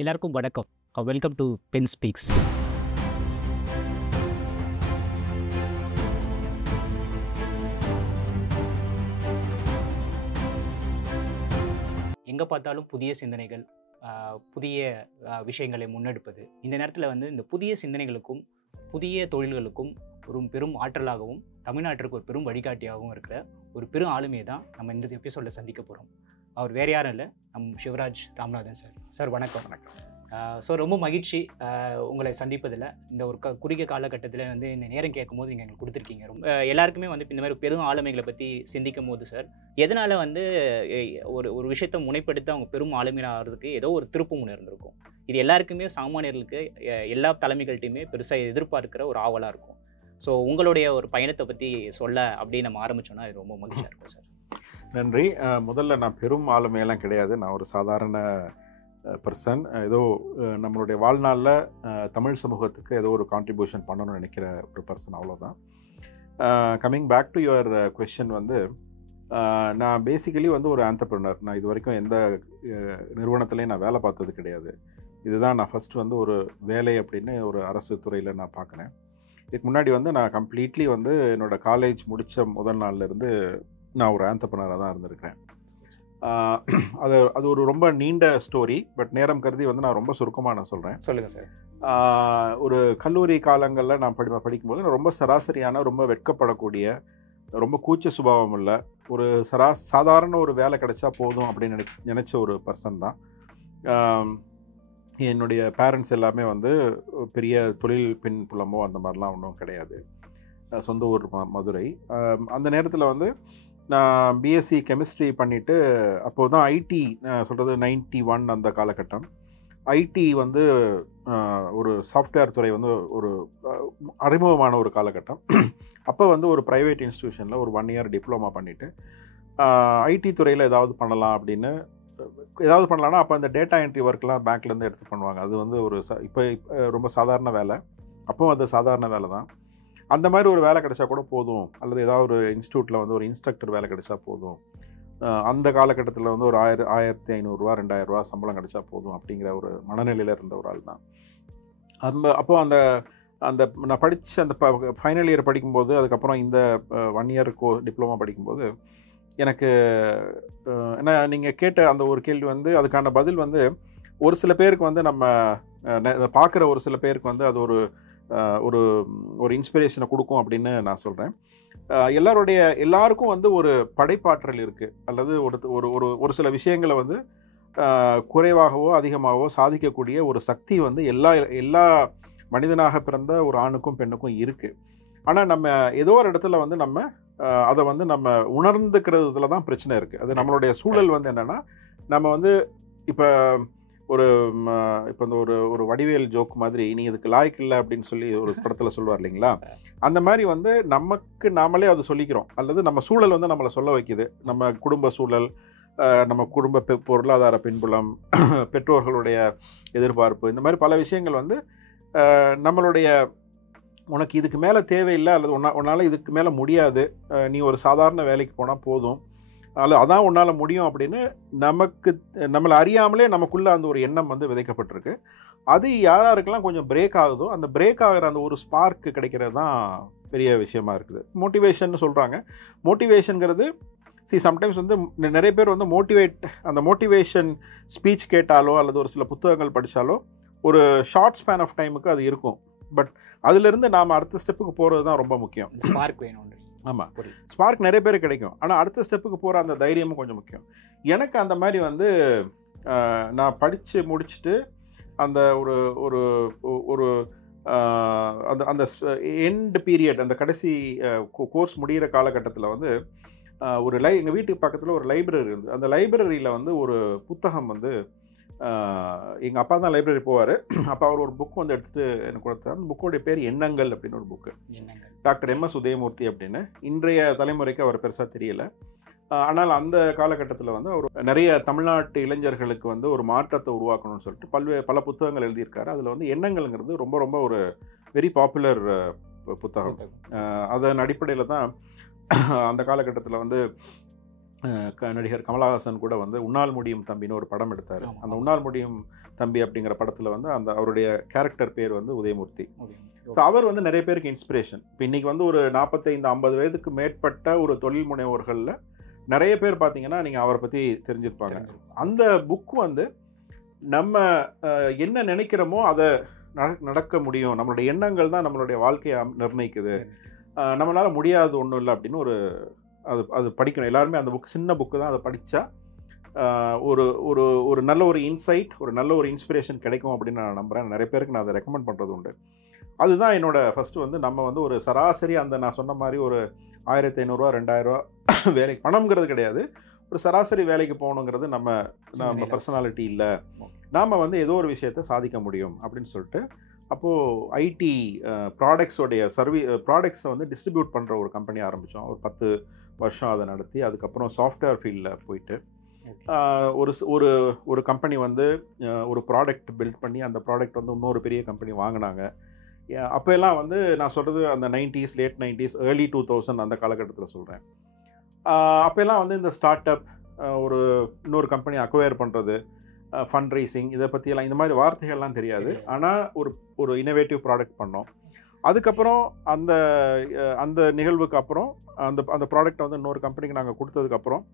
எல்லாருக்கும் வணக்கம். Welcome to Pen Speaks. எங்கே பார்த்தாலும் புதிய சிந்தனைகள், புதிய விஷயங்களை முன்னெடுப்பது. இந்த நேரத்தில் இந்த புதிய சிந்தனைகளுக்கும் புதிய தொழில்களுக்கும் ஒரு பெரும் ஆற்றலாகவும் தமிழ்நாட்டிற்கு ஒரு பெரும் வழிகாட்டியாகவும் இருக்கிற ஒரு பெரும் ஆளுமையை தான் நம்ம இந்த எபிசோடில் சந்திக்க போகிறோம். அவர் வேறு யாரும் இல்லை, சிவராஜ் ராமநாதன் சார். சார் வணக்கம். வணக்கம். ஸோ ரொம்ப மகிழ்ச்சி உங்களை சந்திப்பதில். இந்த ஒரு குறுகிய காலகட்டத்தில் இந்த நேரம் கேட்கும்போது நீங்கள் எங்களுக்கு கொடுத்துருக்கீங்க. ரொம்ப எல்லாருக்குமே இந்த மாதிரி பெரும் ஆளுமைகளை பற்றி சிந்திக்கும் போது சார், எதனால் ஒரு விஷயத்தை முனைப்படுத்த அவங்க பெரும் ஆளுமையாக ஆகிறதுக்கு ஏதோ ஒரு திருப்பு முனை இருந்திருக்கும். இது எல்லாருக்குமே, சாமானியர்களுக்கு, எல்லா தலைமைகள்ட்டையுமே பெருசாக எதிர்பார்க்கிற ஒரு ஆவலாக இருக்கும். ஸோ உங்களுடைய ஒரு பயணத்தை பற்றி சொல்ல அப்படின்னு நம்ம ஆரம்பித்தோன்னா அது ரொம்ப மகிழ்ச்சியாக இருக்கும் சார். நன்றி. முதல்ல நான் பெரும் ஆளுமையெல்லாம் கிடையாது. நான் ஒரு சாதாரண பர்சன். ஏதோ நம்மளுடைய வாழ்நாளில் தமிழ் சமூகத்துக்கு ஏதோ ஒரு கான்ட்ரிபியூஷன் பண்ணணும்னு நினைக்கிற ஒரு பர்சன், அவ்வளோதான். Coming back to your question, நான் பேசிக்கலி ஒரு ஆண்டர்ப்ரனர். நான் இது வரைக்கும் எந்த நிறுவனத்துலேயும் நான் வேலை பார்த்தது கிடையாது. இதுதான் நான் ஃபஸ்ட்டு ஒரு வேலை அப்படின்னு ஒரு அரசு துறையில் நான் பார்க்குறேன். இதுக்கு முன்னாடி நான் கம்ப்ளீட்லி என்னோடய காலேஜ் முடித்த முதல் நாள்லேருந்து நான் ஒரு ஆண்டர்ப்ரனராக தான் இருந்திருக்கிறேன். அது ஒரு ரொம்ப நீண்ட ஸ்டோரி. பட் நேரம் கருதி நான் ரொம்ப சுருக்கமாக நான் சொல்கிறேன். சொல்லுங்கள் சார். ஒரு கல்லூரி காலங்களில் நான் படிக்கும்போது நான் ரொம்ப சராசரியான, ரொம்ப வெட்கப்படக்கூடிய, ரொம்ப கூச்ச சுபாவம் இல்லை, ஒரு சாதாரண ஒரு வேலை கிடைச்சா போதும் அப்படின்னு நினச்ச ஒரு பர்சன் தான். என்னுடைய பேரண்ட்ஸ் எல்லாமே பெரிய தொழில் பின்புலமோ அந்த மாதிரிலாம் ஒன்றும் கிடையாது. சொந்த ஊர் மதுரை. அந்த நேரத்தில் நான் பிஎஸ்சி கெமிஸ்ட்ரி பண்ணிவிட்டு, அப்போது தான் ஐடி சொல்கிறது 91 அந்த காலகட்டம். ஐடி ஒரு சாஃப்ட்வேர் துறை ஒரு அறிமுகமான ஒரு காலகட்டம். அப்போ ஒரு ப்ரைவேட் இன்ஸ்டியூஷனில் ஒரு 1 இயர் டிப்ளமா பண்ணிவிட்டு ஐடி துறையில் ஏதாவது பண்ணலான்னா அப்போ அந்த டேட்டா என்ட்ரி ஒர்க்லாம் பேங்க்லேருந்து எடுத்து பண்ணுவாங்க. அது ஒரு இப்போ ரொம்ப சாதாரண வேலை. அப்போவும் அது சாதாரண வேலை தான். அந்த மாதிரி ஒரு வேலை கிடைச்சா கூட போதும், அல்லது ஏதாவது ஒரு இன்ஸ்டியூட்டில் ஒரு இன்ஸ்ட்ரக்டர் வேலை கிடைச்சா போதும், அந்த காலகட்டத்தில் ஒரு 1500 ரூபா 2000 ரூபா சம்பளம் கிடைச்சா போதும் அப்படிங்கிற ஒரு மனநிலையில் இருந்த ஒரு ஆள் தான். அப்போது அந்த நான் படித்த அந்த ஃபைனல் இயர் படிக்கும்போது, அதுக்கப்புறம் இந்த 1 இயர் டிப்ளமா படிக்கும்போது எனக்கு ஏன்னா நீங்கள் கேட்ட அந்த ஒரு கேள்வி அதுக்கான பதில் ஒரு சில பேருக்கு நம்ம பார்க்குற ஒரு சில பேருக்கு அது ஒரு ஒரு இன்ஸ்பிரேஷனை கொடுக்கும் அப்படின்னு நான் சொல்கிறேன். எல்லாருக்கும் ஒரு படைப்பாற்றல் இருக்குது, அல்லது ஒரு சில விஷயங்களை குறைவாகவோ அதிகமாகவோ சாதிக்கக்கூடிய ஒரு சக்தி எல்லா மனிதனாக பிறந்த ஒரு ஆணுக்கும் பெண்ணுக்கும் இருக்குது. ஆனால் நம்ம ஏதோ ஒரு இடத்துல நம்ம அதை நம்ம உணர்ந்துக்கிறதுல தான் பிரச்சனை இருக்குது. அது நம்மளுடைய சூழல் என்னென்னா, நம்ம இப்போ ஒரு வடிவேல் ஜோக் மாதிரி, நீ இதுக்கு லாய்க்கு இல்லை அப்படின்னு சொல்லி ஒரு படத்தில் சொல்லுவார் இல்லைங்களா? அந்த மாதிரி நமக்கு நாமளே அது சொல்லிக்கிறோம், அல்லது நம்ம சூழல் நம்மளை சொல்ல வைக்குது. நம்ம குடும்ப சூழல், நம்ம குடும்ப பொருளாதார பின்புலம், பெற்றோர்களுடைய எதிர்பார்ப்பு, இந்த மாதிரி பல விஷயங்கள் நம்மளுடைய உனக்கு இதுக்கு மேலே தேவையில்லை, அல்லது உன்னால் இதுக்கு மேலே முடியாது, நீ ஒரு சாதாரண வேலைக்கு போனால் போதும், அல்லது அதான் உன்னால் முடியும் அப்படின்னு நம்மளை அறியாமலே நமக்குள்ளே அந்த ஒரு எண்ணம் விதைக்கப்பட்டிருக்கு. அது யாராருக்கெல்லாம் கொஞ்சம் பிரேக் ஆகுதோ, அந்த பிரேக் ஆகிற அந்த ஒரு ஸ்பார்க் கிடைக்கிறது தான் பெரிய விஷயமா இருக்குது. மோட்டிவேஷன் சொல்கிறாங்க. மோட்டிவேஷனுங்கிறது சம்டைம்ஸ் நிறைய பேர் அந்த மோட்டிவேஷன் ஸ்பீச் கேட்டாலோ அல்லது ஒரு சில புத்தகங்கள் படித்தாலோ ஒரு ஷார்ட் ஸ்பேன் ஆஃப் டைமுக்கு அது இருக்கும். பட் அதிலிருந்து நாம் அடுத்த ஸ்டெப்புக்கு போகிறது தான் ரொம்ப முக்கியம். ஸ்பார்க் வேணும். ஆமாம், ஸ்பார்க் நிறைய பேர் கிடைக்கும், ஆனால் அடுத்த ஸ்டெப்புக்கு போகிற அந்த தைரியமும் கொஞ்சம் முக்கியம். எனக்கு அந்த மாதிரி நான் படித்து முடிச்சுட்டு அந்த ஒரு ஒரு அந்த அந்த எண்ட் பீரியட், அந்த கடைசி கோர்ஸ் முடிகிற காலகட்டத்தில் எங்கள் வீட்டுக்கு பக்கத்தில் ஒரு லைப்ரரி இருந்தது. அந்த லைப்ரரியில் ஒரு புத்தகம் எங்கள் அப்பா தான் லைப்ரரி போவார். அப்போ அவர் ஒரு புக் எடுத்துகிட்டு எனக்கு கொடுத்தார். அந்த புக்கோடைய பேர் எண்ணங்கள் அப்படின்னு ஒரு புக்கு. டாக்டர் MS உதயமூர்த்தி அப்படின்னு. இன்றைய தலைமுறைக்கு அவர் பெருசாக தெரியல. ஆனால் அந்த காலகட்டத்தில் அவர் நிறைய தமிழ்நாட்டு இளைஞர்களுக்கு ஒரு மாற்றத்தை உருவாக்கணும்னு சொல்லிட்டு பல புத்தகங்கள் எழுதியிருக்காரு. அதில் எண்ணங்கள்ங்கிறது ரொம்ப ரொம்ப ஒரு வெரி பாப்புலர் புத்தகம். அதன் அடிப்படையில் தான் அந்த காலகட்டத்தில் நடிகர் கமலஹாசன் கூட உன்னால் முடியும் தம்பின்னு ஒரு படம் எடுத்தார். அந்த உன்னால் முடியும் தம்பி அப்படிங்கிற படத்தில் வந்து அந்த அவருடைய கேரக்டர் பேர் வந்து உதயமூர்த்தி. ஓகே. ஸோ அவர் வந்து நிறைய பேருக்கு இன்ஸ்பிரேஷன். இப்போ இன்றைக்கி வந்து ஒரு 45-50 வயதுக்கு மேற்பட்ட ஒரு தொழில் முனைவோர்களில் நிறைய பேர் பார்த்தீங்கன்னா நீங்கள் அவரை பற்றி தெரிஞ்சிருப்பாங்க. அந்த புக் வந்து நம்ம என்ன நினைக்கிறோமோ அதை நடக்க முடியும், நம்மளுடைய எண்ணங்கள் தான் நம்மளுடைய வாழ்க்கையை நிர்ணயிக்குது, நம்மளால் முடியாது ஒன்றும் இல்லை அப்படின்னு ஒரு அது படிக்கணும் எல்லாருமே. அந்த புக் சின்ன புக்கு தான், அதை படித்தா ஒரு ஒரு ஒரு நல்ல ஒரு இன்சைட், ஒரு நல்ல ஒரு இன்ஸ்பிரேஷன் கிடைக்கும் அப்படின்னு நான் நம்புகிறேன். நிறைய பேருக்கு நான் அதை ரெக்கமெண்ட் பண்ணுறது உண்டு. அதுதான் என்னோட ஃபஸ்ட்டு வந்து நம்ம வந்து ஒரு சராசரி அந்த நான் சொன்ன மாதிரி ஒரு 1500 2000 வேலைக்கு பணம்ங்கிறது கிடையாது, ஒரு சராசரி வேலைக்கு போகணுங்கிறது நம்ம பர்சனாலிட்டி இல்லை. நாம் வந்து ஏதோ ஒரு விஷயத்தை சாதிக்க முடியும் அப்படின்னு சொல்லிட்டு அப்போது ஐடி ப்ராடக்ட்ஸோடைய ப்ராடக்ட்ஸை வந்து டிஸ்ட்ரிபியூட் பண்ணுற ஒரு கம்பெனி ஆரம்பித்தோம். ஒரு 10 வருஷம் அதை நடத்தி அதுக்கப்புறம் சாஃப்ட்வேர் ஃபீல்டில் போயிட்டு ஒரு ஒரு கம்பெனி வந்து ஒரு ப்ராடக்ட் பில்ட் பண்ணி அந்த ப்ராடக்ட் வந்து இன்னொரு பெரிய கம்பெனி வாங்கினாங்க. அப்போ எல்லாம் வந்து நான் சொல்கிறது அந்த 90s, லேட் 90s, ஏர்லி 2000 அந்த காலகட்டத்தில் சொல்கிறேன். அப்போல்லாம் வந்து இந்த ஸ்டார்ட் அப், ஒரு இன்னொரு கம்பெனி அக்வயர் பண்ணுறது, ஃபண்ட் ரைசிங், இதை பற்றியெல்லாம் இந்த மாதிரி வார்த்தைகள்லாம் தெரியாது. ஆனால் ஒரு இனோவேட்டிவ் ப்ராடக்ட் பண்ணோம். அதுக்கப்புறம் அந்த நிகழ்வுக்கு அப்புறம் அந்த ப்ராடக்ட்டை வந்து இன்னொரு கம்பெனிக்கு நாங்கள் கொடுத்ததுக்கப்புறம்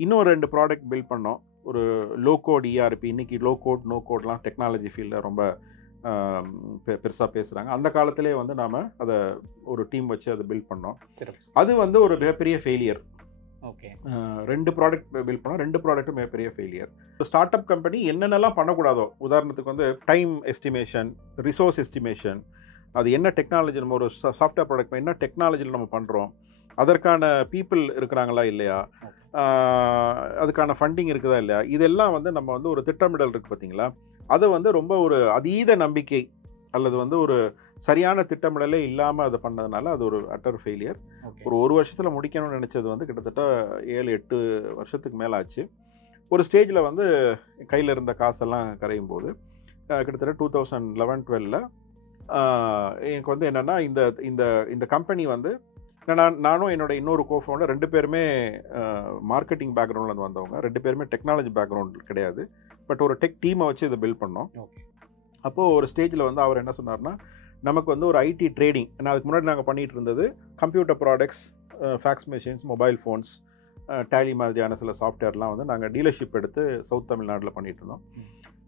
இன்னும் 2 ப்ராடக்ட் பில்ட் பண்ணோம். ஒரு லோ கோட் ERP, இன்றைக்கி லோ கோட் நோ கோட்லாம் டெக்னாலஜி ஃபீல்டில் ரொம்ப பெருசாக பேசுகிறாங்க. அந்த காலத்திலே வந்து நாம் அதை ஒரு டீம் வச்சு அதை பில்ட் பண்ணோம். அது வந்து ஒரு மிகப்பெரிய ஃபெயிலியர். ஓகே. 2 ப்ராடக்ட் பில்ட் பண்ணோம், 2 ப்ராடக்ட்டும் மிகப்பெரிய ஃபெயிலியர். ஸ்டார்ட் அப் கம்பெனி என்னென்னலாம் பண்ணக்கூடாதோ, உதாரணத்துக்கு வந்து டைம் எஸ்டிமேஷன், ரிசோர்ஸ் எஸ்டிமேஷன், அது என்ன டெக்னாலஜி, நம்ம ஒரு சாஃப்ட்வேர் ப்ராடக்ட் என்ன டெக்னாலஜியில் நம்ம பண்ணுறோம், அதற்கான பீப்புள் இருக்கிறாங்களா இல்லையா, அதுக்கான ஃபண்டிங் இருக்குதா இல்லையா, இதெல்லாம் வந்து நம்ம வந்து ஒரு திட்டமிடல் இருக்குது பார்த்தீங்களா, அதை வந்து ரொம்ப ஒரு அதீத நம்பிக்கை அல்லது வந்து ஒரு சரியான திட்டமிடலே இல்லாமல் அதை பண்ணதுனால அது ஒரு அட்டர் ஃபெயிலியர். ஒரு வருஷத்தில் முடிக்கணும்னு நினச்சது வந்து கிட்டத்தட்ட 7-8 வருஷத்துக்கு மேலே ஆச்சு. ஒரு ஸ்டேஜில் வந்து கையில் இருந்த காசெல்லாம் கரையும் போது கிட்டத்தட்ட 2011-12 எனக்கு வந்து என்னென்னா இந்த கம்பெனி வந்து நானும் என்னோட இன்னொரு கோஃபவுண்டர் 2 பேருமே மார்க்கெட்டிங் பேக்ரவுண்ட்லேருந்து வந்தவங்க, 2 பேருமே டெக்னாலஜி பேக்ரவுண்ட் கிடையாது. பட் ஒரு டெக் டீமை வச்சு இதை பில்ட் பண்ணோம். அப்போது ஒரு ஸ்டேஜில் வந்து அவர் என்ன சொன்னார்னா, நமக்கு வந்து ஒரு ஐடி ட்ரேடிங், ஏன்னா அதுக்கு முன்னாடி நாங்கள் பண்ணிகிட்டு இருந்தது computer products, fax machines, mobile phones, Tally மாதிரியான சில சாஃப்ட்வேர்லாம் வந்து நாங்கள் டீலர்ஷிப் எடுத்து சவுத் தமிழ்நாட்டில் பண்ணிகிட்டு இருந்தோம்.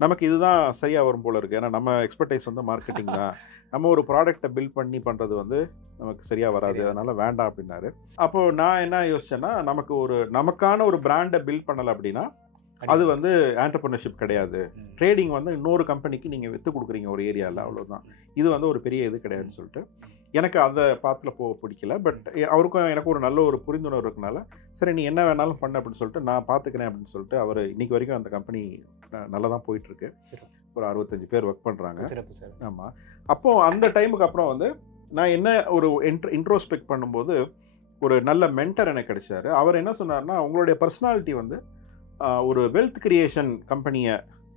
நமக்கு இதுதான் சரியாக வரும் போல் இருக்குது, ஏன்னா நம்ம எக்ஸ்பர்டைஸ் வந்து மார்க்கெட்டிங் தான், நம்ம ஒரு ப்ராடக்டை பில்ட் பண்ணி பண்ணுறது வந்து நமக்கு சரியாக வராது, அதனால் வேண்டாம் அப்படின்னாரு. அப்போது நான் என்ன யோசிச்சேன்னா, நமக்கான ஒரு பிராண்டை பில்ட் பண்ணலை அப்படின்னா அது வந்து ஆண்டர்பிரினர்ஷிப் கிடையாது. ட்ரேடிங் வந்து இன்னொரு கம்பெனிக்கு நீங்கள் விற்று கொடுக்குறீங்க ஒரு ஏரியாவில், அவ்வளோதான். இது வந்து ஒரு பெரிய இது கிடையாதுன்னு சொல்லிட்டு எனக்கு அதை பாத்தில் போக பிடிக்கல. பட் அவருக்கும் எனக்கு ஒரு நல்ல ஒரு புரிந்துணர்வு இருக்கனால, சரி நீ என்ன வேணாலும் பண்ண அப்படின்னு சொல்லிட்டு நான் பார்த்துக்கிறேன் அப்படின்னு சொல்லிட்டு அவர் இன்றைக்கி வரைக்கும் அந்த கம்பெனி நல்லா தான் போயிட்டுருக்கு. ஒரு 65 பேர் ஒர்க் பண்ணுறாங்க. ஆமாம். அப்போது அந்த டைமுக்கு அப்புறம் வந்து நான் என்ன ஒரு இன்ட்ரோஸ்பெக்ட் பண்ணும்போது ஒரு நல்ல மென்டர் எனக்கு கிடைச்சாரு. அவர் என்ன சொன்னார்னா, உங்களுடைய பர்சனாலிட்டி வந்து ஒரு வெல்த் கிரியேஷன் கம்பெனியை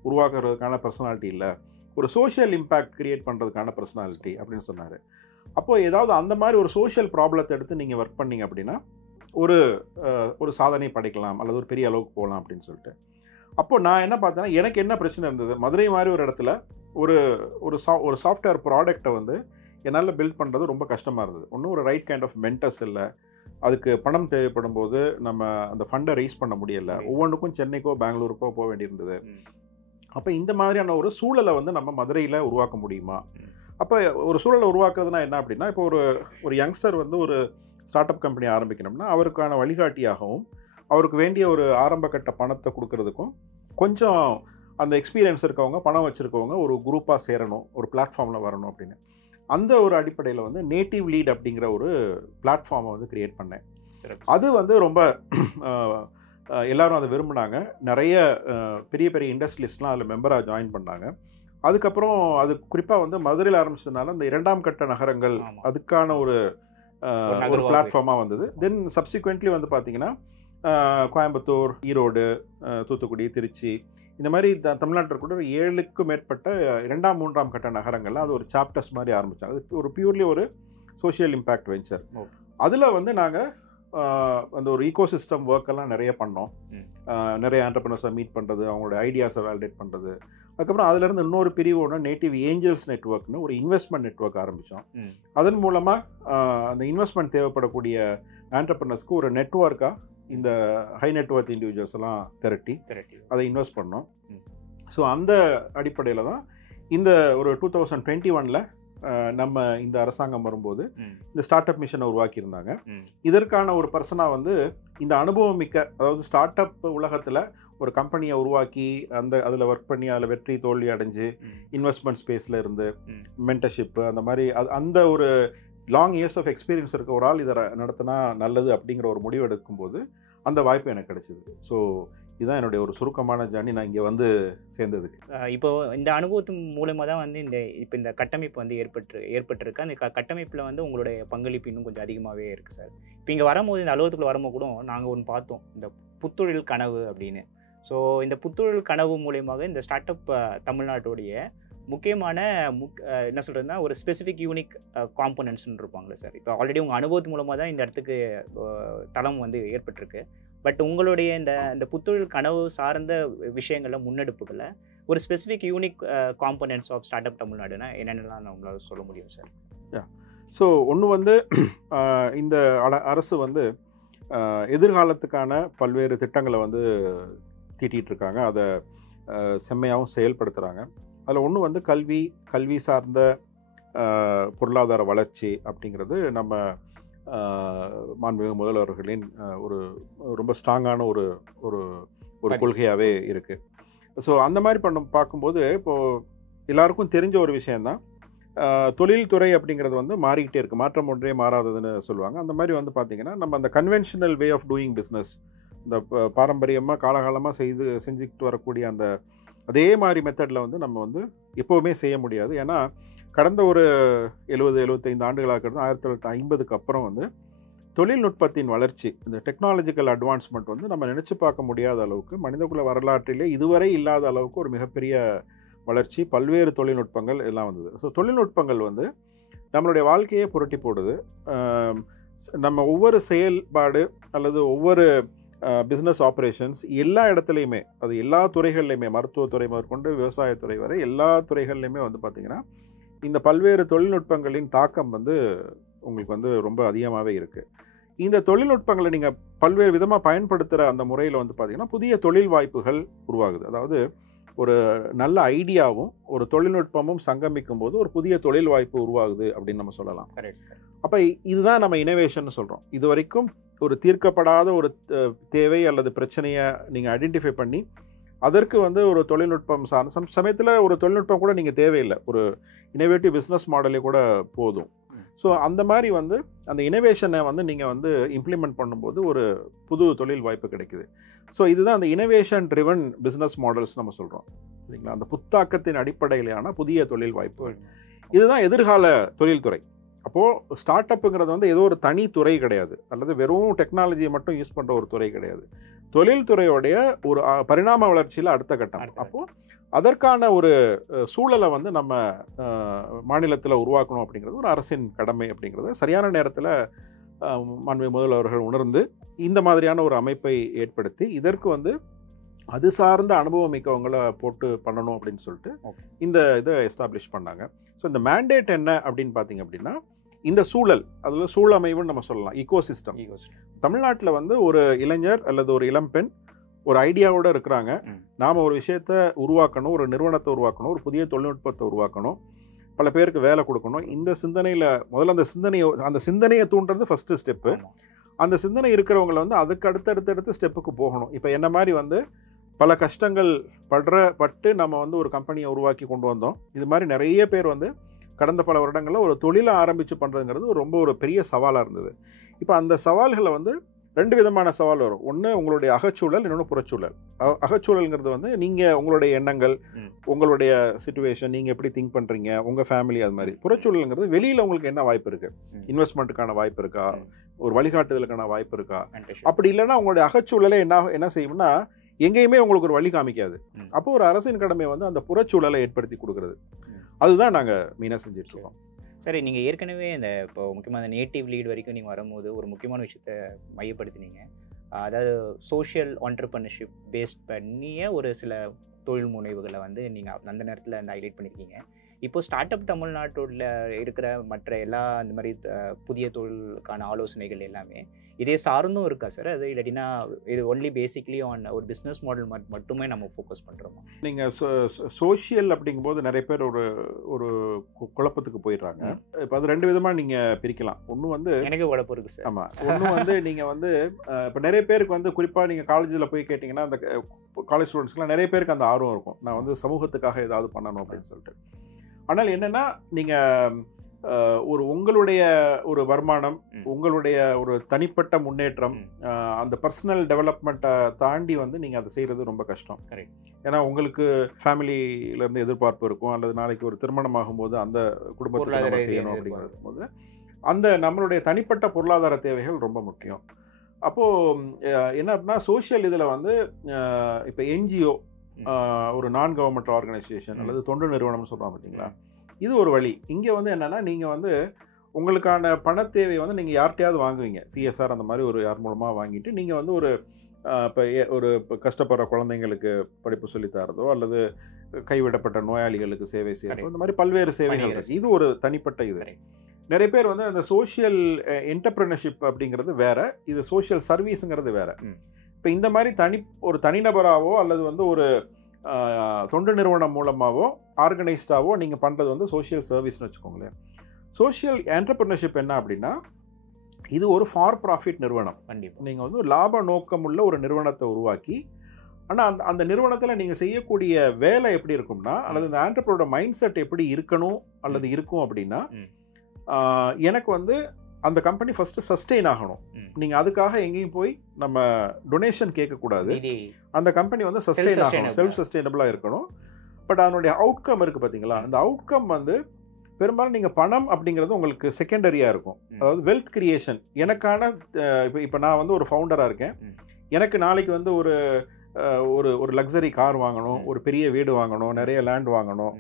உருவாக்குறதுக்கான பர்சனாலிட்டி இல்லை, ஒரு சோஷியல் இம்பேக்ட் கிரியேட் பண்ணுறதுக்கான பர்சனாலிட்டி அப்படின்னு சொன்னார். அப்போது ஏதாவது அந்த மாதிரி ஒரு சோஷியல் ப்ராப்ளத்தை எடுத்து நீங்கள் ஒர்க் பண்ணிங்க அப்படின்னா ஒரு சாதனை படைக்கலாம் அல்லது ஒரு பெரிய அளவுக்கு போகலாம் அப்படின்னு சொல்லிட்டு. அப்போது நான் என்ன பார்த்தேன்னா, எனக்கு என்ன பிரச்சனை இருந்தது, மதுரை மாதிரி ஒரு இடத்துல ஒரு சாஃப்ட்வேர் ப்ராடக்டை வந்து என்னால் பில்ட் பண்ணுறது ரொம்ப கஷ்டமாக இருந்தது. ஒன்றும் ஒரு ரைட் கைண்ட் ஆஃப் மென்டர்ஸ் இல்லை, அதுக்கு பணம் தேவைப்படும் போது நம்ம அந்த ஃபண்டை ரைஸ் பண்ண முடியலை, ஒவ்வொன்றுக்கும் சென்னைக்கோ பெங்களூருக்கோ போக வேண்டியிருந்தது. அப்போ இந்த மாதிரியான ஒரு சூழலை வந்து நம்ம மதுரையில் உருவாக்க முடியுமா? அப்போ ஒரு சூழலை உருவாக்குறதுனா என்ன அப்படின்னா, இப்போ ஒரு யங்ஸ்டர் வந்து ஒரு ஸ்டார்ட் அப் கம்பெனி ஆரம்பிக்கணும்னா அவருக்கான வழிகாட்டியாகவும் அவருக்கு வேண்டிய ஒரு ஆரம்ப கட்ட பணத்தை கொடுக்கறதுக்கும் கொஞ்சம் அந்த எக்ஸ்பீரியன்ஸ் இருக்கவங்க, பணம் வச்சுருக்கவங்க ஒரு குரூப்பாக சேரணும், ஒரு பிளாட்ஃபார்மில் வரணும் அப்படின்னு. அந்த ஒரு அடிப்படையில் வந்து நேட்டிவ் லீட் அப்படிங்கிற ஒரு பிளாட்ஃபார்மை வந்து க்ரியேட் பண்ணேன். அது வந்து ரொம்ப எல்லோரும் அதை விரும்பினாங்க. நிறைய பெரிய பெரிய இண்டஸ்ட்ரியலிஸ்ட்லாம் அதில் மெம்பராக ஜாயின் பண்ணாங்க. அதுக்கப்புறம் அது குறிப்பாக வந்து மதுரையில் ஆரம்பிச்சதுனால இந்த 2ஆம் கட்ட நகரங்கள் அதுக்கான ஒரு பிளாட்ஃபார்மாக வந்தது. தென் சப்சிக்வெண்ட்லி வந்து பார்த்திங்கன்னா கோயம்புத்தூர், ஈரோடு, தூத்துக்குடி, திருச்சி, இந்த மாதிரி தமிழ்நாட்டில் கூட 7க்கும் மேற்பட்ட 2ஆம் 3ஆம் கட்ட நகரங்கள்லாம் அது ஒரு சாப்டர்ஸ் மாதிரி ஆரம்பித்தாங்க. அது ஒரு பியூர்லி ஒரு சோஷியல் இம்பேக்ட் வெஞ்சர். அதில் வந்து நாங்கள் அந்த ஒரு ஈகோசிஸ்டம் ஒர்க்கெல்லாம் நிறைய பண்ணோம். நிறைய ஆண்டர்பிரினர்ஸை மீட் பண்ணுறது, அவங்களோட ஐடியாஸை வேலிடேட் பண்ணுறது, அதுக்கப்புறம் அதுலேருந்து இன்னொரு பிரிவு ஒன்று நேட்டிவ் ஏஞ்சல்ஸ் நெட்வொர்க்னு ஒரு இன்வெஸ்ட்மெண்ட் நெட்வொர்க் ஆரம்பித்தோம். அதன் மூலமாக அந்த இன்வெஸ்ட்மெண்ட் தேவைப்படக்கூடிய ஆண்டர்பிரினர்ஸ்க்கு ஒரு நெட்வொர்க்காக இந்த ஹை நெட்வொர்க் இண்டிவிஜுவல்ஸ் எல்லாம் திரட்டி அதை இன்வெஸ்ட் பண்ணோம். ஸோ அந்த அடிப்படையில் தான் இந்த ஒரு 2021 நம்ம இந்த அரசாங்கம் வரும்போது இந்த ஸ்டார்ட் அப் மிஷனை உருவாக்கியிருந்தாங்க. இதற்கான ஒரு பர்சனாக வந்து இந்த அனுபவம் மிக்க, அதாவது ஸ்டார்ட் அப் உலகத்தில் ஒரு கம்பெனியை உருவாக்கி அதில் ஒர்க் பண்ணி அதில் வெற்றி தோல்வி அடைஞ்சு இன்வெஸ்ட்மெண்ட் ஸ்பேஸில் இருந்து மென்டர்ஷிப்பு அந்த மாதிரி அந்த ஒரு லாங் இயர்ஸ் ஆஃப் எக்ஸ்பீரியன்ஸ் இருக்க ஒரு ஆள் இதை நடத்தினா நல்லது அப்படிங்கிற ஒரு முடிவு எடுக்கும்போது அந்த வாய்ப்பு எனக்கு கிடைச்சிது. ஸோ இதுதான் என்னுடைய ஒரு சுருக்கமான ஜர்னி நான் இங்கே வந்து சேர்ந்ததுக்கு. இப்போ இந்த அனுபவத்தின் மூலமாக தான் வந்து இந்த கட்டமைப்பு வந்து ஏற்பட்டிருக்கு. அந்த கட்டமைப்பில் வந்து உங்களுடைய பங்களிப்பு இன்னும் கொஞ்சம் அதிகமாகவே இருக்குது சார். இப்போ இங்கே வரும்போது, இந்த அலுவலகத்துக்குள்ள வரும்போது கூட நாங்கள் ஒன்று பார்த்தோம், இந்த புத்தொழில் கனவு அப்படின்னு. ஸோ இந்த புத்தொழில் கனவு மூலயமாக இந்த ஸ்டார்ட் அப் தமிழ்நாட்டுடைய முக்கியமான என்ன சொல்கிறதுனா ஒரு ஸ்பெசிஃபிக் யூனிக் காம்போனன்ட்ஸ்ன்னு இருப்பாங்களே சார். இப்போ ஆல்ரெடி உங்கள் அனுபவத்து மூலமாக தான் இந்த இடத்துக்கு தளம் வந்து ஏற்பட்டிருக்கு. பட் உங்களுடைய இந்த புத்தொழில் கனவு சார்ந்த விஷயங்களில் முன்னெடுப்புகளில் ஒரு specific unique components of start up தமிழ்நாடுனா என்னென்னலாம் உங்களால் சொல்ல முடியும் சார்? ஸோ ஒன்று வந்து இந்த அரசு வந்து எதிர்காலத்துக்கான பல்வேறு திட்டங்களை வந்து தீட்டிகிட்டு இருக்காங்க. அதை செம்மையாகவும் செயல்படுத்துகிறாங்க. அதில் ஒன்று வந்து கல்வி சார்ந்த பொருளாதார வளர்ச்சி அப்படிங்கிறது நம்ம மாண்புமிகு முதல்வர்களின் ஒரு ரொம்ப ஸ்ட்ராங்கான ஒரு ஒரு ஒரு கொள்கையாகவே இருக்குது. ஸோ அந்த மாதிரி பார்க்கும்போது இப்போது எல்லாருக்கும் தெரிஞ்ச ஒரு விஷயந்தான், தொழில்துறை அப்படிங்கிறது வந்து மாறிக்கிட்டே இருக்குது. மாற்றம் ஒன்றே மாறாததுன்னு சொல்லுவாங்க. அந்த மாதிரி வந்து பார்த்திங்கன்னா நம்ம அந்த conventional way of doing business, இந்த பாரம்பரியமாக காலகாலமாக செஞ்சுக்கிட்டு வரக்கூடிய அந்த அதே மாதிரி மெத்தடில் வந்து நம்ம வந்து எப்போவுமே செய்ய முடியாது. ஏன்னா கடந்த ஒரு 70-75 ஆண்டுகளாக இருக்கிறது 1950க்கு அப்புறம் வந்து தொழில்நுட்பத்தின் வளர்ச்சி, இந்த டெக்னாலஜிக்கல் அட்வான்ஸ்மெண்ட் வந்து நம்ம நினச்சி பார்க்க முடியாத அளவுக்கு, மனிதகுல வரலாற்றிலே இதுவரை இல்லாத அளவுக்கு ஒரு மிகப்பெரிய வளர்ச்சி, பல்வேறு தொழில்நுட்பங்கள் எல்லாம் வந்தது. ஸோ தொழில்நுட்பங்கள் வந்து நம்மளுடைய வாழ்க்கையை புரட்டி போடுது. நம்ம ஒவ்வொரு செயல்பாடு அல்லது ஒவ்வொரு பிஸ்னஸ் ஆப்ரேஷன்ஸ் எல்லா இடத்துலையுமே, அது எல்லா துறைகள்லையுமே, மருத்துவத்துறை முதற்கொண்டு விவசாயத்துறை வரை எல்லா துறைகள்லையுமே வந்து பார்த்திங்கன்னா இந்த பல்வேறு தொழில்நுட்பங்களின் தாக்கம் வந்து உங்களுக்கு வந்து ரொம்ப அதிகமாகவே இருக்குது. இந்த தொழில்நுட்பங்களை நீங்கள் பல்வேறு விதமாக பயன்படுத்துகிற அந்த முறையில் வந்து பார்த்திங்கன்னா புதிய தொழில் வாய்ப்புகள் உருவாகுது. அதாவது ஒரு நல்ல ஐடியாவும் ஒரு தொழில்நுட்பமும் சங்கமிக்கும் போது ஒரு புதிய தொழில் வாய்ப்பு உருவாகுது அப்படின்னு நம்ம சொல்லலாம். அப்போ இதுதான் நம்ம இனோவேஷன் சொல்கிறோம். இது வரைக்கும் ஒரு தீர்க்கப்படாத ஒரு தேவை அல்லது பிரச்சனையை நீங்கள் ஐடென்டிஃபை பண்ணி அதற்கு வந்து ஒரு தொழில்நுட்பம் சமயத்தில் ஒரு தொழில்நுட்பம் கூட நீங்கள் தேவையில்லை, ஒரு இனோவேட்டிவ் பிஸ்னஸ் மாடலே கூட போதும். ஸோ அந்த மாதிரி வந்து அந்த இனோவேஷனை வந்து நீங்கள் வந்து இம்ப்ளிமெண்ட் பண்ணும்போது ஒரு புது தொழில் வாய்ப்பு கிடைக்குது. ஸோ இதுதான் அந்த இனோவேஷன் ட்ரிவன் பிஸ்னஸ் மாடல்ஸ் நம்ம சொல்கிறோம், சரிங்களா? அந்த புத்தாக்கத்தின் அடிப்படையிலான புதிய தொழில் வாய்ப்புகள், இதுதான் எதிர்கால தொழில்துறை. அப்போது ஸ்டார்ட் அப்புங்கிறது வந்து ஏதோ ஒரு தனி துறை கிடையாது, அல்லது வெறும் டெக்னாலஜியை மட்டும் யூஸ் பண்ணுற ஒரு துறை கிடையாது. தொழில்துறையோடைய ஒரு பரிணாம வளர்ச்சியில் அடுத்த கட்டம். அப்போது அதற்கான ஒரு சூழலை வந்து நம்ம மாநிலத்தில் உருவாக்கணும் அப்படிங்கிறது ஒரு அரசின் கடமை. அப்படிங்கிறது சரியான நேரத்தில் மாண்புமிகு முதல்வர்கள் உணர்ந்து இந்த மாதிரியான ஒரு அமைப்பை ஏற்படுத்தி இதற்கு வந்து அது சார்ந்த அனுபவம் மிக்கவங்களை போட்டு பண்ணணும் அப்படின்னு சொல்லிட்டு இந்த இதை எஸ்டாப்ளிஷ் பண்ணாங்க. ஸோ இந்த மேண்டேட் என்ன அப்படின்னு பார்த்தீங்க அப்படின்னா, இந்த சூழல், அதில் சூழமைவுன்னு நம்ம சொல்லலாம், ஈகோசிஸ்டம். தமிழ்நாட்டில் வந்து ஒரு இளைஞர் அல்லது ஒரு இளம்பெண் ஒரு ஐடியாவோடு இருக்கிறாங்க, நாம் ஒரு விஷயத்தை உருவாக்கணும், ஒரு நிறுவனத்தை உருவாக்கணும், ஒரு புதிய தொழில்நுட்பத்தை உருவாக்கணும், பல பேருக்கு வேலை கொடுக்கணும். இந்த சிந்தனையில் முதல்ல அந்த சிந்தனையை தூண்டுறது ஃபஸ்ட்டு ஸ்டெப்பு. அந்த சிந்தனை இருக்கிறவங்களை வந்து அதுக்கு அடுத்தடுத்த ஸ்டெப்புக்கு போகணும். இப்போ என்ன மாதிரி வந்து பல கஷ்டங்கள் பட்டு நம்ம வந்து ஒரு கம்பெனியை உருவாக்கி கொண்டு வந்தோம். இது மாதிரி நிறைய பேர் வந்து கடந்த பல வருடங்களில் ஒரு தொழிலை ஆரம்பித்து பண்ணுறதுங்கிறது ரொம்ப ஒரு பெரிய சவாலாக இருந்தது. இப்போ அந்த சவால்களை வந்து ரெண்டு விதமான சவால் வரும். ஒன்று உங்களுடைய அகச்சூழல், இன்னொன்று புறச்சூழல். அகச்சூழல்ங்கிறது வந்து நீங்கள் உங்களுடைய எண்ணங்கள், உங்களுடைய சிச்சுவேஷன், நீங்கள் எப்படி திங்க் பண்ணுறீங்க, உங்கள் ஃபேமிலி, அது மாதிரி. புறச்சூழல்ங்கிறது வெளியில் உங்களுக்கு என்ன வாய்ப்பு இருக்குது, இன்வெஸ்ட்மெண்ட்டுக்கான வாய்ப்பு இருக்கா, ஒரு வழிகாட்டுதலுக்கான வாய்ப்பு இருக்கா. அப்படி இல்லைன்னா உங்களுடைய அகச்சூழலை என்ன செய்யும்னா எங்கேயுமே உங்களுக்கு ஒரு வழி காமிக்காது. அப்போ ஒரு அரசின் கடமை வந்து அந்த புறச்சூழலை ஏற்படுத்தி கொடுக்குறது. அதுதான் நாங்கள் மெயினாக செஞ்சுட்டு இருக்கோம். சரி, நீங்கள் ஏற்கனவே இப்போ முக்கியமாக அந்த நேட்டிவ் லீட் வரைக்கும் நீங்கள் வரும்போது ஒரு முக்கியமான விஷயத்தை மையப்படுத்தினீங்க. அதாவது சோஷியல் ஆண்டர்பிரினர்ஷிப் பேஸ்ட் பண்ணிய ஒரு சில தொழில் முனைவுகளை வந்து நீங்கள் அந்த நேரத்தில் வந்து ஹைலைட் பண்ணியிருக்கீங்க. இப்போ ஸ்டார்ட் அப் தமிழ்நாட்டில் இருக்கிற மற்ற எல்லா இந்த மாதிரி புதிய தொழிலுக்கான ஆலோசனைகள் எல்லாமே இதே சார்ந்தும் இருக்கா சார்? அது இல்லாட்டினா இது ஒன்லி பேசிக்லி ஆன் ஒரு பிஸ்னஸ் மாடல் மட்டுமே நம்ம ஃபோக்கஸ் பண்ணுறோமா? நீங்கள் சோஷியல் அப்படிங்கும்போது நிறைய பேர் ஒரு ஒரு குழப்பத்துக்கு போயிடுறாங்க. இப்போ அது 2 விதமாக நீங்கள் பிரிக்கலாம். ஒன்று வந்து எனக்கு குழப்பம் இருக்குது சார். ஆமாம், ஒன்று வந்து நீங்கள் வந்து இப்போ நிறைய பேருக்கு வந்து குறிப்பாக நீங்கள் காலேஜில் போய் கேட்டிங்கன்னா அந்த காலேஜ் ஸ்டூடெண்ட்ஸ்க்குலாம் நிறைய பேருக்கு அந்த ஆர்வம் இருக்கும், நான் வந்து சமூகத்துக்காக ஏதாவது பண்ணணும் அப்படின்னு சொல்லிட்டு. ஆனால் என்னென்னா நீங்கள் ஒரு உங்களுடைய ஒரு வருமானம், உங்களுடைய ஒரு தனிப்பட்ட முன்னேற்றம், அந்த பர்சனல் டெவலப்மெண்ட்டை தாண்டி வந்து நீங்கள் அதை செய்கிறது ரொம்ப கஷ்டம். ஏன்னா உங்களுக்கு ஃபேமிலியிலேருந்து எதிர்பார்ப்பு இருக்கும், அல்லது நாளைக்கு ஒரு திருமணம் ஆகும்போது அந்த குடும்பத்தில் நம்ம செய்யணும் அப்படிங்கிறது போது அந்த நம்மளுடைய தனிப்பட்ட பொருளாதார தேவைகள் ரொம்ப முக்கியம். அப்போது என்ன அப்படின்னா சோஷியல் இதில் வந்து இப்போ என்ஜிஓ, ஒரு நான் கவர்மெண்ட் ஆர்கனைசேஷன் அல்லது தொண்டு நிறுவனம்னு சொல்கிறோம் பார்த்தீங்களா, இது ஒரு வழி. இங்கே வந்து என்னென்னா நீங்கள் வந்து உங்களுக்கான பண தேவை வந்து நீங்கள் யார்கிட்டையாவது வாங்குவீங்க, சிஎஸ்ஆர் அந்த மாதிரி ஒரு யார் மூலமாக வாங்கிட்டு நீங்கள் வந்து ஒரு இப்போ கஷ்டப்படுற குழந்தைங்களுக்கு படிப்பு சொல்லித்தரதோ அல்லது கைவிடப்பட்ட நோயாளிகளுக்கு சேவை செய்யறதோ, இந்த மாதிரி பல்வேறு சேவைகள் இருக்குது. இது ஒரு தனிப்பட்ட இது. நிறைய பேர் வந்து அந்த சோஷியல் என்டர்பிரினர்ஷிப் அப்படிங்கிறது வேற, இது சோஷியல் சர்வீஸுங்கிறது வேற. இப்போ இந்த மாதிரி ஒரு தனிநபராகவோ அல்லது வந்து ஒரு தொண்டு நிறுவனம் மூலமாகவோ ஆர்கனைஸ்டாவோ நீங்கள் பண்ணுறது வந்து சோஷியல் சர்வீஸ்னு வச்சுக்கோங்களேன். சோஷியல் என்டர்பிரினர்ஷிப் என்ன அப்படின்னா இது ஒரு ஃபார் ப்ராஃபிட் நிறுவனம். நீங்கள் வந்து ஒரு லாப நோக்கம் உள்ள ஒரு நிறுவனத்தை உருவாக்கி, ஆனால் அந்த நிறுவனத்தில் நீங்கள் செய்யக்கூடிய வேலை எப்படி இருக்கும்னா, அல்லது இந்த ஆண்டர்பிரினரோட மைண்ட் செட் எப்படி இருக்கணும் அல்லது இருக்கும் அப்படின்னா, எனக்கு வந்து அந்த கம்பெனி ஃபர்ஸ்ட் சஸ்டெயின் ஆகணும். நீங்கள் அதுக்காக எங்கேயும் போய் நம்ம டொனேஷன் கேட்கக்கூடாது. அந்த கம்பெனி வந்து சஸ்டெயின் ஆகணும், செல்ஃப் சஸ்டெயினபிளாக இருக்கணும். பட் அதனுடைய அவுட்கம் இருக்குது பார்த்தீங்களா, அந்த அவுட்கம் வந்து பெரும்பாலும் நீங்கள் பணம் அப்படிங்கிறது உங்களுக்கு செகண்டரியாக இருக்கும். அதாவது வெல்த் கிரியேஷன். எனக்கான இப்போ நான் வந்து ஒரு ஃபவுண்டராக இருக்கேன், எனக்கு நாளைக்கு வந்து ஒரு ஒரு லக்ஸரி கார் வாங்கணும், ஒரு பெரிய வீடு வாங்கணும், நிறைய லேண்ட் வாங்கணும்,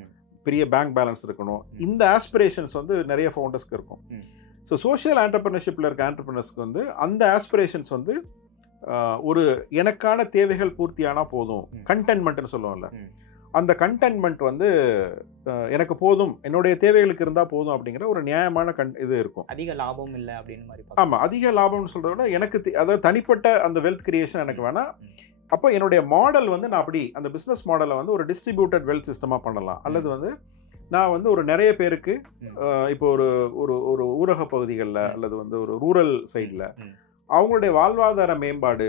பெரிய பேங்க் பேலன்ஸ் இருக்கணும். இந்த ஆஸ்பிரேஷன்ஸ் வந்து நிறைய ஃபவுண்டர்ஸ்க்கு இருக்கும். ஸோ சோஷியல் ஆண்டர்பிரினர்ஷிப்பில் இருக்க ஆண்டர்பிரினர்ஸ்க்கு வந்து அந்த ஆஸ்பிரேஷன்ஸ் வந்து ஒரு எனக்கான தேவைகள் பூர்த்தியானால் போதும், கண்டென்ட்மெண்ட்னு சொல்லுவோம்ல, அந்த கண்டென்ட்மெண்ட் வந்து எனக்கு போதும், என்னுடைய தேவைகளுக்கு இருந்தால் போதும் அப்படிங்கிற ஒரு நியாயமான இது இருக்கும். அதிக லாபம் இல்லை அப்படின்னு மாதிரி. ஆமாம், அதிக லாபம்னு சொல்கிறத விட எனக்கு அதாவது தனிப்பட்ட அந்த வெல்த் கிரியேஷன் எனக்கு வேணாம். அப்போ என்னுடைய மாடல் வந்து நான் அப்படி அந்த பிஸ்னஸ் மாடலை வந்து ஒரு டிஸ்ட்ரிபியூட்டட் வெல்த் சிஸ்டமாக பண்ணலாம். அல்லது வந்து நான் வந்து ஒரு நிறைய பேருக்கு இப்போ ஒரு ஊரக பகுதிகளில் அல்லது வந்து ஒரு ரூரல் சைடில் அவங்களுடைய வாழ்வாதார மேம்பாடு,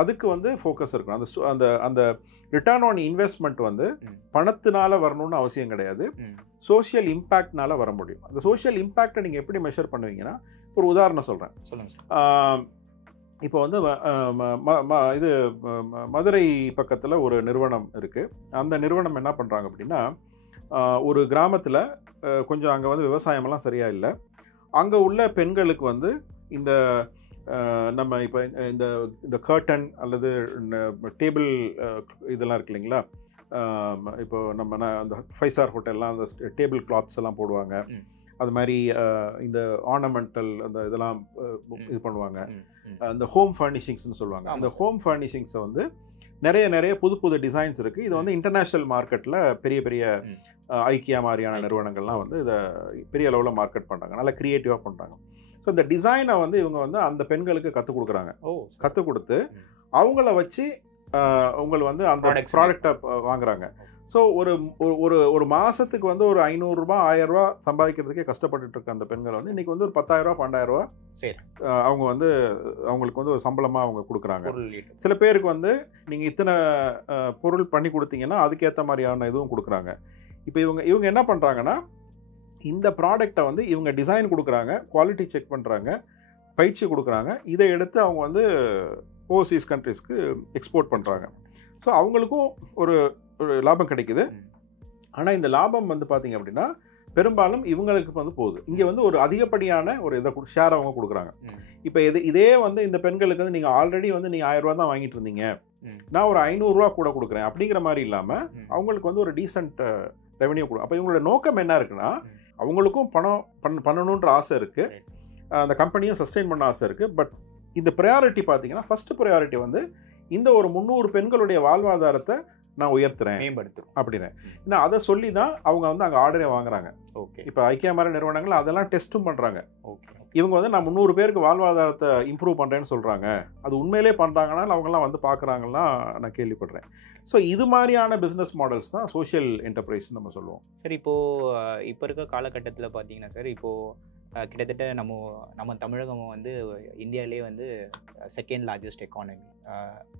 அதுக்கு வந்து ஃபோக்கஸ் இருக்கணும். அந்த அந்த ரிட்டர்ன் ஆன் இன்வெஸ்ட்மெண்ட் வந்து பணத்தினால வரணும்னு அவசியம் கிடையாது, சோஷியல் இம்பேக்ட்னால வர முடியும். அந்த சோஷியல் இம்பேக்டை நீங்கள் எப்படி மெஷர் பண்ணுவீங்கன்னா, ஒரு உதாரணம் சொல்கிறேன். இப்போ வந்து இது மதுரை பக்கத்தில் ஒரு நிறுவனம் இருக்குது. அந்த நிறுவனம் என்ன பண்ணுறாங்க அப்படின்னா, ஒரு கிராமத்தில் கொஞ்சம் அங்கே வந்து விவசாயமெல்லாம் சரியாக இல்லை. அங்கே உள்ள பெண்களுக்கு வந்து இந்த நம்ம இப்போ இந்த கர்டன் அல்லது டேபிள் இதெல்லாம் இருக்கு இல்லைங்களா, இப்போ நம்ம அந்த 5 ஸ்டார் ஹோட்டல்லாம் அந்த டேபிள் கிளாத்ஸ் எல்லாம் போடுவாங்க. அது மாதிரி இந்த ஆர்னமெண்டல் அந்த இதெல்லாம் இது பண்ணுவாங்க. அந்த ஹோம் ஃபர்னிஷிங்ஸ்னு சொல்லுவாங்க. அந்த ஹோம் ஃபர்னிஷிங்ஸை வந்து நிறைய புது டிசைன்ஸ் இருக்குது. இது வந்து இன்டர்நேஷ்னல் மார்க்கெட்டில் பெரிய ஐக்கியா மாதிரியான நிறுவனங்கள்லாம் வந்து இதை பெரிய அளவில் மார்க்கெட் பண்ணுறாங்க, நல்லா க்ரியேட்டிவாக பண்ணுறாங்க. ஸோ இந்த டிசைனை வந்து இவங்க வந்து அந்த பெண்களுக்கு கற்றுக் கொடுக்குறாங்க. கற்றுக் கொடுத்து அவங்கள வச்சு அவங்க வந்து அந்த ப்ராடக்டை வாங்குறாங்க. ஸோ ஒரு மாதத்துக்கு வந்து ஒரு 500 ரூபா 1000 ரூபா சம்பாதிக்கிறதுக்கே கஷ்டப்பட்டுட்டு இருக்க அந்த பெண்கள் வந்து இன்றைக்கி வந்து ஒரு 10,000 ரூபா 12,000 ரூபா அவங்க வந்து அவங்களுக்கு வந்து ஒரு சம்பளமாக அவங்க கொடுக்குறாங்க. சில பேருக்கு வந்து நீங்கள் இத்தனை பொருள் பண்ணி கொடுத்தீங்கன்னா அதுக்கேற்ற மாதிரியான இதுவும் கொடுக்குறாங்க. இப்போ இவங்க என்ன பண்ணுறாங்கன்னா, இந்த ப்ராடக்டை வந்து இவங்க டிசைன் கொடுக்குறாங்க, குவாலிட்டி செக் பண்ணுறாங்க, பயிற்சி கொடுக்குறாங்க. இதை எடுத்து அவங்க வந்து ஓவர்சீஸ் கண்ட்ரீஸ்க்கு எக்ஸ்போர்ட் பண்ணுறாங்க. ஸோ அவங்களுக்கும் ஒரு லாபம் கிடைக்குது. ஆனால் இந்த லாபம் வந்து பார்த்தீங்க அப்படின்னா பெரும்பாலும் இவங்களுக்கு வந்து போகுது. இங்கே வந்து ஒரு அதிகப்படியான ஒரு இதை ஷேர் அவங்க கொடுக்குறாங்க. இப்போ இதே வந்து இந்த பெண்களுக்கு வந்து நீங்கள் ஆல்ரெடி வந்து நீங்கள் 1000 ரூபா தான் வாங்கிட்டு இருந்தீங்க, நான் ஒரு 500 ரூபா கூட கொடுக்குறேன் அப்படிங்கிற மாதிரி இல்லாமல் அவங்களுக்கு வந்து ஒரு டீசென்ட் ரெவன்யூ கொடுக்கும். அப்போ இவங்களோட நோக்கம் என்ன இருக்குன்னா, அவங்களுக்கும் பணம் பண்ணணுன்ற ஆசை இருக்குது, அந்த கம்பெனியும் சஸ்டெயின் பண்ண ஆசை இருக்குது. பட் இந்த ப்ரையாரிட்டி பார்த்தீங்கன்னா, ஃபஸ்ட்டு ப்ரையாரிட்டி வந்து இந்த ஒரு 300 பெண்களுடைய வாழ்வாதாரத்தை நான் உயர்த்துறேன் மேம்படுத்துறோம் அப்படின்னு. ஏன்னா அதை சொல்லி தான் அவங்க வந்து அங்கே ஆர்டரே வாங்குறாங்க. ஓகே இப்போ ஐக்கிய மாதிரி நிறுவனங்கள் அதெல்லாம் டெஸ்ட்டும் பண்ணுறாங்க. ஓகே இவங்க வந்து நான் 300 பேருக்கு வாழ்வாதாரத்தை இம்ப்ரூவ் பண்ணுறேன்னு சொல்கிறாங்க. அது உண்மையிலே பண்ணுறாங்கன்னா அவங்கெல்லாம் வந்து பார்க்குறாங்கலாம் நான் கேள்விப்படுறேன். ஸோ இது மாதிரியான பிஸ்னஸ் மாடல்ஸ் தான் சோஷியல் என்டர்பிரைஸ் நம்ம சொல்லுவோம். சார் இப்போது இப்போ இருக்க காலகட்டத்தில் பார்த்தீங்கன்னா சார், இப்போது கிட்டத்தட்ட நம்ம தமிழகம் வந்து இந்தியாவிலே வந்து செகண்ட் லார்ஜஸ்ட் எக்கானமி.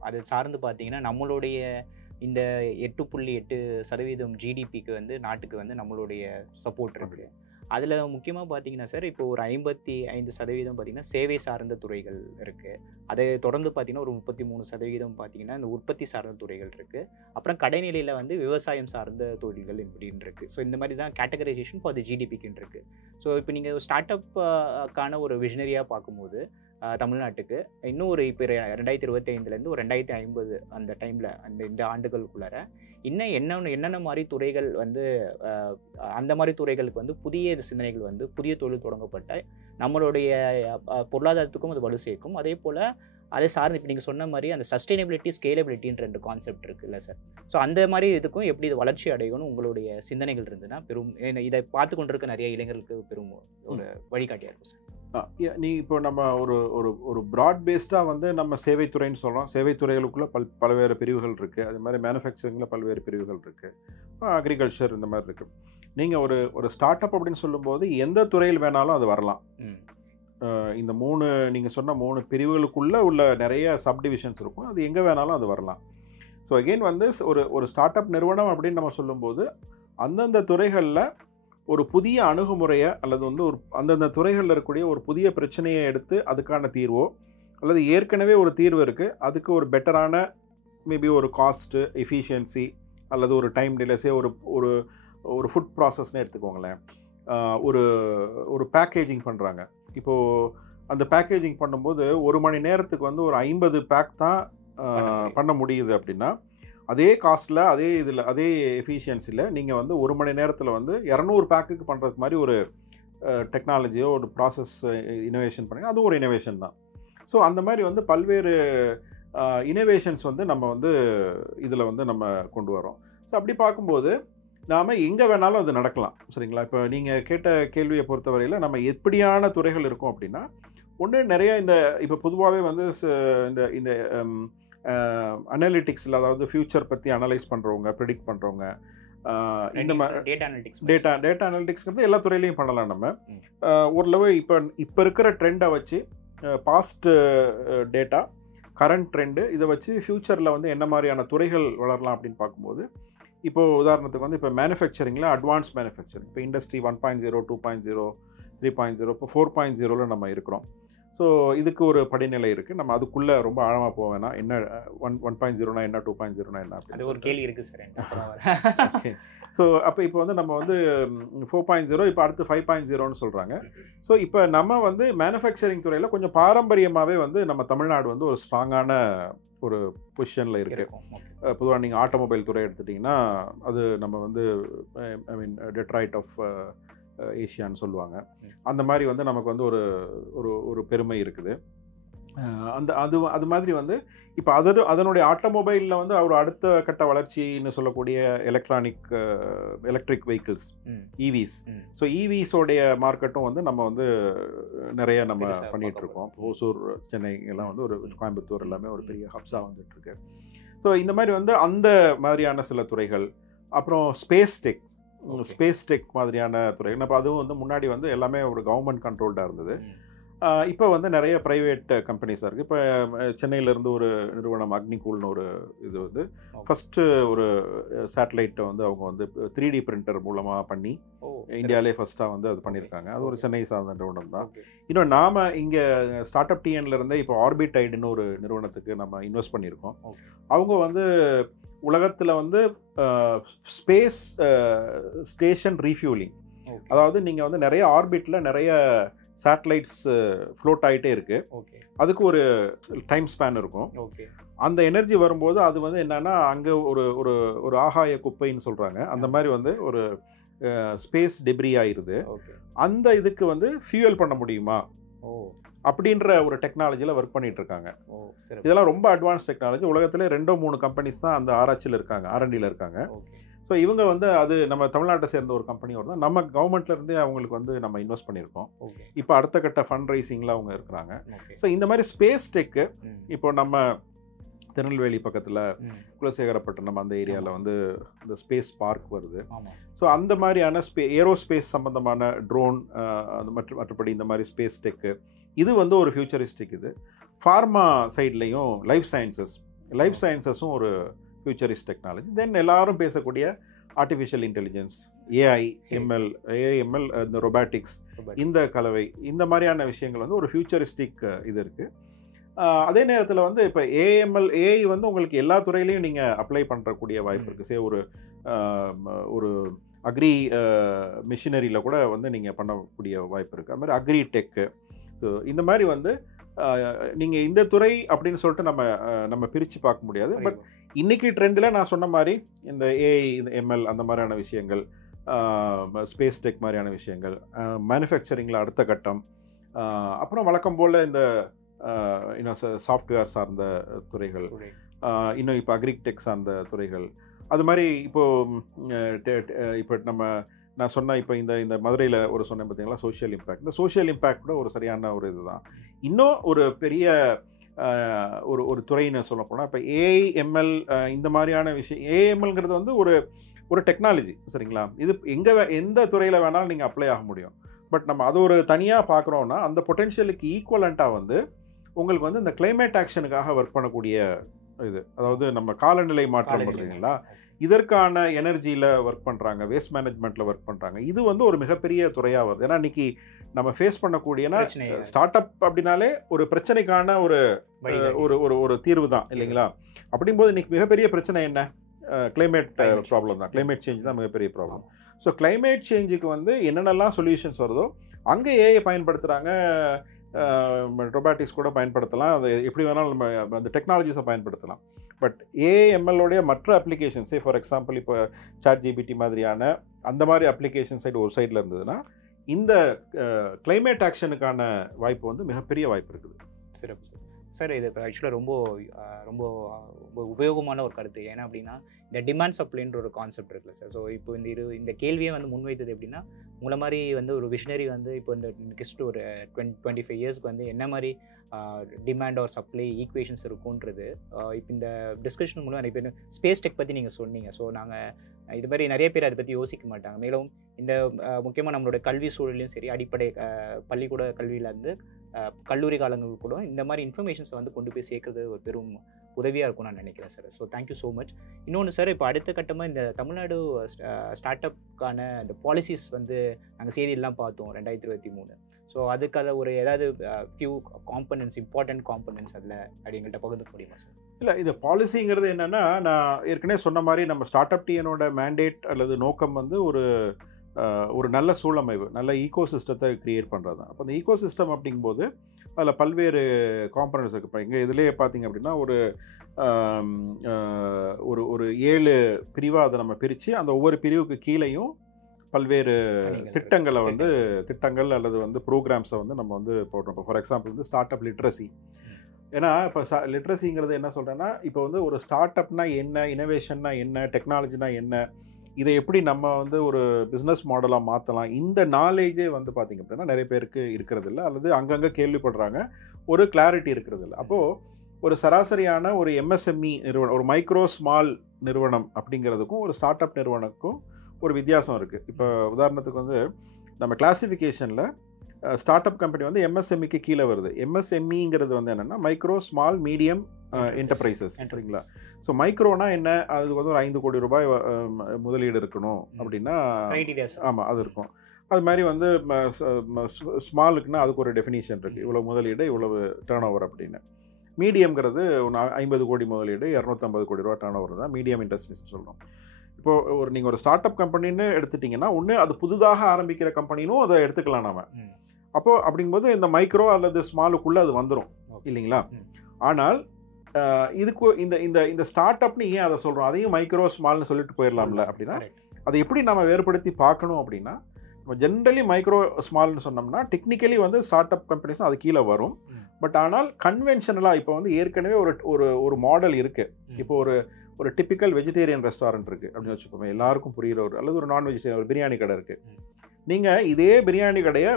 அது சார்ந்து பார்த்தீங்கன்னா நம்மளுடைய இந்த 8.8% ஜிடிபிக்கு வந்து நாட்டுக்கு வந்து நம்மளுடைய சப்போர்ட் இருக்குது. அதில் முக்கியமாக பார்த்தீங்கன்னா சார், இப்போ ஒரு 55% பார்த்தீங்கன்னா சேவை சார்ந்த துறைகள் இருக்குது. அதை தொடர்ந்து பார்த்தீங்கன்னா ஒரு 33% பார்த்தீங்கன்னா இந்த உற்பத்தி சார்ந்த துறைகள் இருக்குது. அப்புறம் கடைநிலையில் வந்து விவசாயம் சார்ந்த தொழில்கள் இப்படின்னு இருக்குது. ஸோ இந்த மாதிரி தான் கேட்டகரைசேஷன் ஃபார் தி ஜிடிபிக்குன்னு இருக்குது. ஸோ இப்போ நீங்கள் ஸ்டார்ட் அப்புக்கான ஒரு விஷனரியாக பார்க்கும்போது தமிழ்நாட்டுக்கு இன்னும் ஒரு இப்போ 2025 ஒரு 2050 அந்த டைமில் இந்த ஆண்டுகளுக்குள்ளார இன்னும் என்னென்ன மாதிரி துறைகள் வந்து அந்த மாதிரி துறைகளுக்கு வந்து புதிய சிந்தனைகள் வந்து புதிய தொழில் தொடங்கப்பட்ட நம்மளுடைய பொருளாதாரத்துக்கும் அது வலு சேர்க்கும். அதே போல் அதை சார்ந்து இப்போ நீங்கள் சொன்ன மாதிரி அந்த சஸ்டைனபிலிட்டி ஸ்கேலபிலிட்டின்ற 2 கான்செப்ட் இருக்குல்ல சார். ஸோ அந்த மாதிரி இதுக்கும் எப்படி இது வளர்ச்சி அடையணும்னு உங்களுடைய சிந்தனைகள் இருந்ததுன்னா பெரும் இதை பார்த்து கொண்டிருக்க நிறைய இளைஞர்களுக்கு பெரும் ஒரு வழிகாட்டியாக இருக்கும் சார். நீ இப்போ நம்ம ஒரு ஒரு ஒரு ப்ராட் பேஸ்டாக வந்து நம்ம சேவைத்துறைன்னு சொல்கிறோம். சேவைத்துறைகளுக்குள்ளே பல்வேறு பிரிவுகள் இருக்குது. அது மாதிரி மேனுஃபேக்சரிங்கில் பல்வேறு பிரிவுகள் இருக்குது. அக்ரிகல்ச்சர் இந்த மாதிரி இருக்குது. நீங்கள் ஒரு ஸ்டார்ட் அப் அப்படின்னு சொல்லும்போது எந்த துறையில் வேணாலும் அது வரலாம். இந்த 3 நீங்கள் சொன்ன 3 பிரிவுகளுக்குள்ளே உள்ள நிறைய சப்டிவிஷன்ஸ் இருக்கும். அது எங்கே வேணாலும் அது வரலாம். ஸோ அகெயின் வந்து ஒரு ஸ்டார்ட் அப் நிறுவனம் அப்படின்னு நம்ம சொல்லும்போது அந்தந்த துறைகளில் ஒரு புதிய அணுகுமுறையை அல்லது வந்து ஒரு அந்தந்த துறைகளில் இருக்கக்கூடிய ஒரு புதிய பிரச்சனையை எடுத்து அதுக்கான தீர்வோ அல்லது ஏற்கனவே ஒரு தீர்வு இருக்குது அதுக்கு ஒரு பெட்டரான மேபி ஒரு காஸ்ட்டு எஃபிஷியன்சி அல்லது ஒரு டைம் டிலேஸே ஒரு ஒரு ஃபுட் ப்ராசஸ்னே எடுத்துக்கோங்களேன். ஒரு பேக்கேஜிங் பண்ணுறாங்க. இப்போது அந்த பேக்கேஜிங் பண்ணும்போது 1 மணி நேரத்துக்கு வந்து ஒரு 50 பேக் தான் பண்ண முடியுது அப்படின்னா அதே காஸ்ட்டில் அதே எஃபிஷியன்சியில் நீங்கள் வந்து 1 மணி நேரத்தில் வந்து 200 பேக்குக்கு பண்ணுறதுக்கு மாதிரி ஒரு டெக்னாலஜியோ ஒரு ப்ராசஸ் இனோவேஷன் பண்ணி அது ஒரு இனோவேஷன் தான். ஸோ அந்த மாதிரி வந்து பல்வேறு இனோவேஷன்ஸ் வந்து நம்ம வந்து இதில் வந்து நம்ம கொண்டு வரோம். ஸோ அப்படி பார்க்கும்போது நாம் எங்கே வேணாலும் அது நடக்கலாம். சரிங்களா? இப்போ நீங்கள் கேட்ட கேள்வியை பொறுத்தவரையில் நம்ம எப்படியான துறைகள் இருக்கும் அப்படின்னா ஒன்று நிறைய இப்போ பொதுவாகவே வந்து இந்த அனலிட்டிக்ஸில் அதாவது ஃபியூச்சர் பற்றி அனலைஸ் பண்ணுறவங்க ப்ரெடிக்ட் பண்ணுறவங்க இந்த மாதிரி டேட்டா அனலிட்டிக்ஸ்ங்கிறது எல்லா துறையிலையும் பண்ணலாம். நம்ம ஓரளவு இப்போ இருக்கிற ட்ரெண்டை வச்சு பாஸ்ட் டேட்டா கரண்ட் ட்ரெண்டு இதை வச்சு ஃப்யூச்சரில் வந்து என்ன மாதிரியான துறைகள் வளரலாம் அப்படின்னு பார்க்கும்போது இப்போது உதாரணத்துக்கு வந்து இப்போ மேனுஃபேக்சரிங்கில் அட்வான்ஸ் மேனுஃபேக்சரிங் இப்போ இண்டஸ்ட்ரி 1.0 2.0 3.0 இப்போ 4.0 நம்ம இருக்கிறோம். ஸோ இதுக்கு ஒரு படிநிலை இருக்குது. நம்ம அதுக்குள்ளே ரொம்ப ஆழமாக போக வேணாம். என்ன 1.0னா என்ன 2.0னா என்ன அது ஒரு கேள்வி இருக்குது சார். ஸோ அப்போ இப்போ வந்து நம்ம வந்து 4.0 இப்போ அடுத்து 5.0ன்னு சொல்கிறாங்க. ஸோ இப்போ நம்ம வந்து மேனுஃபேக்சரிங் துறையில் கொஞ்சம் பாரம்பரியமாகவே வந்து நம்ம தமிழ்நாடு வந்து ஒரு ஸ்ட்ராங்கான ஒரு பொசிஷனில் இருக்குது. பொதுவாக நீங்கள் ஆட்டோமொபைல் துறை எடுத்துட்டிங்கன்னா அது நம்ம வந்து ஐ மீன் டெட்ராய்ட் ஆஃப் ஏஷியான்னு சொல்லுவாங்க. அந்த மாதிரி வந்து நமக்கு வந்து ஒரு பெருமை இருக்குது. அது மாதிரி வந்து இப்போ அதனுடைய ஆட்டோமொபைலில் வந்து ஒரு அடுத்த கட்ட வளர்ச்சின்னு சொல்லக்கூடிய எலக்ட்ரிக் வெஹிக்கிள்ஸ் இவிஸ். ஸோ இவிஸோடைய மார்க்கெட்டும் வந்து நம்ம வந்து நிறைய நம்ம பண்ணிகிட்ருக்கோம். ஓசூர் சென்னை எல்லாம் வந்து ஒரு கோயம்புத்தூர் எல்லாமே ஒரு பெரிய ஹப்ஸாக வந்துட்டுருக்கு. ஸோ இந்த மாதிரி வந்து அந்த மாதிரியான சில துறைகள். அப்புறம் ஸ்பேஸ் டெக் மாதிரியான துறைகள். இப்போ அதுவும் வந்து முன்னாடி வந்து எல்லாமே ஒரு கவர்மெண்ட் கண்ட்ரோல்டாக இருந்தது. இப்போ வந்து நிறைய ப்ரைவேட் கம்பெனிஸாக இருக்குது. இப்போ சென்னையிலேருந்து ஒரு நிறுவனம் அக்னிகூல்னு ஒரு இது வந்து ஃபஸ்ட்டு ஒரு சேட்டலைட்டை வந்து அவங்க வந்து 3D பிரிண்டர் மூலமாக பண்ணி இந்தியாவிலே ஃபஸ்ட்டாக வந்து அது பண்ணியிருக்காங்க. அது ஒரு சென்னை சார்ந்த நிறுவனம் தான். இன்னும் நாம் இங்கே ஸ்டார்ட் அப் டிஎன்லேருந்தே இப்போ ஆர்பிடைடுன்னு ஒரு நிறுவனத்துக்கு நம்ம இன்வெஸ்ட் பண்ணியிருக்கோம். அவங்க வந்து உலகத்தில் வந்து ஸ்பேஸ் ஸ்டேஷன் ரீஃபியூலிங், அதாவது நீங்கள் வந்து நிறைய ஆர்பிட்டில் நிறைய சேட்டலைட்ஸ் ஃப்ளோட் ஆகிட்டே இருக்குது. அதுக்கு ஒரு டைம் ஸ்பேன் இருக்கும். அந்த எனர்ஜி வரும்போது அது வந்து என்னன்னா அங்கே ஒரு ஆகாய குப்பைன்னு சொல்கிறாங்க. அந்த மாதிரி வந்து ஒரு ஸ்பேஸ் டெப்ரி ஆயிடுது. அந்த இதுக்கு வந்து ஃபியூயல் பண்ண முடியுமா ஓ அப்படின்ற ஒரு டெக்னாலஜியில் ஒர்க் பண்ணிட்டு இருக்காங்க. ஓ சரி. இதெல்லாம் ரொம்ப அட்வான்ஸ் டெக்னாலஜி. உலகத்திலே 2-3 கம்பெனிஸ் தான் அந்த ஆராய்ச்சியில் இருக்காங்க, R&Dல இருக்காங்க. ஓகே. ஸோ இவங்க வந்து அது நம்ம தமிழ்நாட்டை சேர்ந்த ஒரு கம்பெனி தான். நம்ம கவர்மெண்ட்ல இருந்தே அவங்களுக்கு வந்து நம்ம இன்வெஸ்ட் பண்ணியிருக்கோம். ஓகே. இப்போ அடுத்த கட்ட ஃபண்ட் ரைசிங்கில் அவங்க இருக்கிறாங்க. ஓகே. ஸோ இந்த மாதிரி ஸ்பேஸ் டெக்கு ம். இப்போ நம்ம திருநெல்வேலி பக்கத்தில் ம். குலசேகரப்பட்டினம் அந்த ஏரியாவில் வந்து இந்த ஸ்பேஸ் பார்க் வருது. ஆமா. ஸோ அந்த மாதிரியான ஏரோஸ்பேஸ் சம்பந்தமான ட்ரோன் மற்றபடி இந்த மாதிரி ஸ்பேஸ் டெக்கு இது வந்து ஒரு ஃபியூச்சரிஸ்டிக். இது ஃபார்மா சைட்லேயும் லைஃப் சயின்சஸும் ஒரு ஃபியூச்சரிஸ்ட் டெக்னாலஜி. தென் எல்லாரும் பேசக்கூடிய ஆர்டிஃபிஷியல் இன்டெலிஜென்ஸ், ஏஐஎம்எல் இந்த ரொபாட்டிக்ஸ், இந்த கலவை, இந்த மாதிரியான விஷயங்கள் வந்து ஒரு ஃபியூச்சரிஸ்டிக் இது இருக்குது. அதே நேரத்தில் வந்து இப்போ ஏஐ வந்து உங்களுக்கு எல்லா துறையிலையும் நீங்கள் அப்ளை பண்ணுறக்கூடிய வாய்ப்பு இருக்குது. சே ஒரு அக்ரி மிஷினரியில் கூட வந்து நீங்கள் பண்ணக்கூடிய வாய்ப்பு இருக்குது. அது மாதிரி அக்ரி டெக்கு. ஸோ இந்த மாதிரி வந்து நீங்கள் இந்த துறை அப்படின்னு சொல்லிட்டு நம்ம பிரித்து பார்க்க முடியாது. பட் இன்றைக்கி ட்ரெண்டில் நான் சொன்ன மாதிரி இந்த ஏஐ, இந்த எம்எல் அந்த மாதிரியான விஷயங்கள், ஸ்பேஸ் டெக் மாதிரியான விஷயங்கள், மேனுஃபேக்சரிங்கில் அடுத்த கட்டம், அப்புறம் வழக்கம் போல் இந்த இன்னும் சாஃப்ட்வேர் சார்ந்த துறைகள், இன்னும் இப்போ அக்ரிடெக் சார்ந்த துறைகள், அது மாதிரி இப்போ நான் சொன்ன இப்போ இந்த மதுரையில் ஒரு சொன்னேன் பார்த்தீங்களா, சோஷியல் இம்பேக்ட். இந்த சோஷியல் இம்பேக்ட் கூட ஒரு சரியான ஒரு இதுதான். இன்னும் ஒரு பெரிய ஒரு துறைன்னு சொல்ல போனால் இப்போ ஏஐஎம்எல் இந்த மாதிரியான விஷயம். ஏஐஎம்எல்ங்கிறது வந்து ஒரு டெக்னாலஜி, சரிங்களா? இது எந்த துறையில் வேணாலும் நீங்கள் அப்ளை ஆக முடியும். பட் நம்ம அது ஒரு தனியாக பார்க்குறோன்னா அந்த பொட்டென்ஷியலுக்கு ஈக்குவலண்ட்டாக வந்து உங்களுக்கு வந்து இந்த கிளைமேட் ஆக்ஷனுக்காக ஒர்க் பண்ணக்கூடிய இது, அதாவது நம்ம காலநிலை மாற்றம் வருதுங்களா, இதற்கான எனர்ஜியில் ஒர்க் பண்ணுறாங்க, வேஸ்ட் மேனேஜ்மெண்ட்டில் ஒர்க் பண்ணுறாங்க. இது வந்து ஒரு மிகப்பெரிய துறையாக வருது. ஏன்னா இன்றைக்கி நம்ம ஃபேஸ் பண்ணக்கூடியனா ஸ்டார்ட் அப் அப்படின்னாலே ஒரு பிரச்சனைக்கான ஒரு தீர்வு தான் இல்லைங்களா? அப்படிங்கும்போது இன்றைக்கி மிகப்பெரிய பிரச்சனை என்ன? கிளைமேட் ப்ராப்ளம் தான். கிளைமேட் சேஞ்ச் தான் மிகப்பெரிய ப்ராப்ளம். ஸோ கிளைமேட் சேஞ்சுக்கு வந்து என்னென்னலாம் சொல்யூஷன்ஸ் வருதோ அங்கே ஏஐ பயன்படுத்துகிறாங்க, ரொபாட்டிக்ஸ் கூட பயன்படுத்தலாம், அது எப்படி வேணாலும் நம்ம அந்த டெக்னாலஜிஸை பயன்படுத்தலாம். பட் ஏஎம்எல்லோடைய மற்ற அப்ளிகேஷன்ஸே ஃபார் எக்ஸாம்பிள் இப்போ ChatGPT மாதிரியான அந்த மாதிரி அப்ளிகேஷன் சைடு ஒரு சைடில் இருந்ததுன்னா இந்த கிளைமேட் ஆக்ஷனுக்கான வாய்ப்பு வந்து மிகப்பெரிய வாய்ப்பு இருக்குது. சிறப்பு சார். இது ஆக்சுவலாக ரொம்ப ரொம்ப உபயோகமான ஒரு கருத்து. ஏன்னா அப்படின்னா இந்த டிமாண்ட் சப்ளைன்ற ஒரு கான்செப்ட் இருக்குல்ல சார். ஸோ இப்போ இந்த கேள்வியை வந்து முன்வைத்தது எப்படின்னா, உங்களை மாதிரி வந்து ஒரு விஷனரி வந்து இப்போ இந்த நெக்ஸ்ட் ஒரு 25 இயர்ஸ்க்கு வந்து என்ன மாதிரி டிமாண்ட் ஆர் சப்ளை ஈக்குவேஷன்ஸ் இருக்குன்றது இப்போ இந்த டிஸ்கஷன் மூலம் நிறைய பேர் ஸ்பேஸ் டெக் பற்றி நீங்கள் சொன்னீங்க. ஸோ நாங்கள் இது மாதிரி நிறைய பேர் அதை பற்றி யோசிக்க மாட்டாங்க. மேலும் இந்த முக்கியமாக நம்மளோட கல்வி சூழலையும் சரி, அடிப்படை பள்ளிக்கூட கல்வியிலேருந்து கல்லூரி காலங்கள் கூட இந்த மாதிரி இன்ஃபர்மேஷன்ஸை வந்து கொண்டு போய் சேர்க்கறது ஒரு பெரும் உதவியாக இருக்கும்னு நான் நினைக்கிறேன் sir. So thank you so much. இன்னொன்று சார், இப்போ அடுத்த கட்டமாக இந்த தமிழ்நாடு ஸ்டார்ட் அப்கான இந்த பாலிசிஸ் வந்து நாங்கள் செய்தியெல்லாம் பார்த்தோம் 2023. ஸோ அதுக்காக ஒரு ஏதாவது ஃபியூ காம்பனன்ட்ஸ், இம்பார்ட்டன்ட் காம்பனன்ட்ஸ் அதில் அப்படி எங்கள்கிட்ட பகிர்ந்து முடியுமா சார்? இல்லை, இது பாலிசிங்கிறது என்னென்னா, நான் ஏற்கனவே சொன்ன மாதிரி நம்ம ஸ்டார்ட் அப் டிஎனோட மேண்டேட் அல்லது நோக்கம் வந்து ஒரு நல்ல சூழமைவு, நல்ல ஈகோ சிஸ்டத்தை க்ரியேட் பண்ணுறது தான். அப்போ அந்த ஈகோ சிஸ்டம் அப்படிங்கும்போது அதில் பல்வேறு காம்பனன்ட்ஸ் இருக்குது. இப்போ இங்கே இதிலே பார்த்திங்க அப்படின்னா ஒரு 7 பிரிவாக அதை நம்ம பிரித்து அந்த ஒவ்வொரு பிரிவுக்கு கீழேயும் பல்வேறு திட்டங்கள் அல்லது வந்து ப்ரோக்ராம்ஸை வந்து நம்ம வந்து போடுறோம். இப்போ ஃபார் எக்ஸாம்பிள் வந்து ஸ்டார்ட் அப் லிட்ரஸி. ஏன்னா இப்போ லிட்ரஸிங்கிறது என்ன சொல்கிறேன்னா, இப்போ வந்து ஒரு ஸ்டார்ட் அப்னா என்ன, இனோவேஷன்னா என்ன, டெக்னாலஜினா என்ன, இதை எப்படி நம்ம வந்து ஒரு பிஸ்னஸ் மாடலாக மாற்றலாம், இந்த நாலேஜே வந்து பார்த்திங்க அப்படின்னா நிறைய பேருக்கு இருக்கிறது இல்லை, அல்லது அங்கங்கே கேள்விப்படுறாங்க, ஒரு கிளாரிட்டி இருக்கிறது இல்லை. அப்போது ஒரு சராசரியான ஒரு எம்எஸ்எம்இ நிறுவனம், ஒரு மைக்ரோ ஸ்மால் நிறுவனம் அப்படிங்கிறதுக்கும் ஒரு ஸ்டார்ட் அப் நிறுவனத்துக்கும் ஒரு வித்தியாசம் இருக்குது. இப்போ உதாரணத்துக்கு வந்து நம்ம கிளாசிஃபிகேஷனில் ஸ்டார்ட் அப் கம்பெனி வந்து எம்எஸ்எம்இக்கு கீழே வருது. எம்எஸ்எம்இங்கிறது வந்து என்னென்னா மைக்ரோ ஸ்மால் மீடியம் என்டர்பிரைசஸ், சரிங்களா? ஸோ மைக்ரோனா என்ன, அதுக்கு வந்து ஒரு 5 கோடி ரூபாய் முதலீடு இருக்கணும் அப்படின்னா, ஆமாம் அது இருக்கும். அது மாதிரி வந்து ஸ்மாலுக்குன்னா அதுக்கு ஒரு டெஃபினிஷன் இருக்குது, இவ்வளோ முதலீடு இவ்வளவு டேர்ன் ஓவர் அப்படின்னு. மீடியம்ங்கிறது 50 கோடி முதலீடு 250 கோடி ரூபா டேர்ன் ஓவர் தான் மீடியம் இண்டஸ்ட்ரீஸ்னு சொல்கிறோம். இப்போது நீங்கள் ஒரு ஸ்டார்ட் அப் கம்பெனின்னு எடுத்துட்டிங்கன்னா, ஒன்று அது புதுதாக ஆரம்பிக்கிற கம்பெனினும் அதை எடுத்துக்கலாம் நாம. அப்போது அப்படிங்கும்போது இந்த மைக்ரோ அல்லது ஸ்மாலுக்குள்ளே அது வந்துடும் இல்லைங்களா? ஆனால் இதுக்கு இந்த ஸ்டார்ட் அப்னு ஏன் அதை சொல்கிறோம், அதையும் மைக்ரோ ஸ்மால்னு சொல்லிட்டு போயிடலாம்ல அப்படின்னா, அதை எப்படி நம்ம வேறுபடுத்தி பார்க்கணும் அப்படின்னா, ஜென்ரலி மைக்ரோ ஸ்மால்னு சொன்னோம்னா டெக்னிக்கலி வந்து ஸ்டார்ட் அப் கம்பெனிஸ் அது கீழே வரும். பட் ஆனால் கன்வென்ஷனலாக இப்போ வந்து ஏற்கனவே ஒரு மாடல் இருக்குது. இப்போ ஒரு டிப்பிக்கல் வெஜிடேரியன் ரெஸ்டாரண்ட் இருக்குது அப்படின்னு வச்சுக்கோங்க, எல்லாருக்கும் புரிகிற அல்லது ஒரு நான் வெஜிடேரியன் ஒரு பிரியாணி கடை இருக்குது. நீங்கள் இதே பிரியாணி கடையை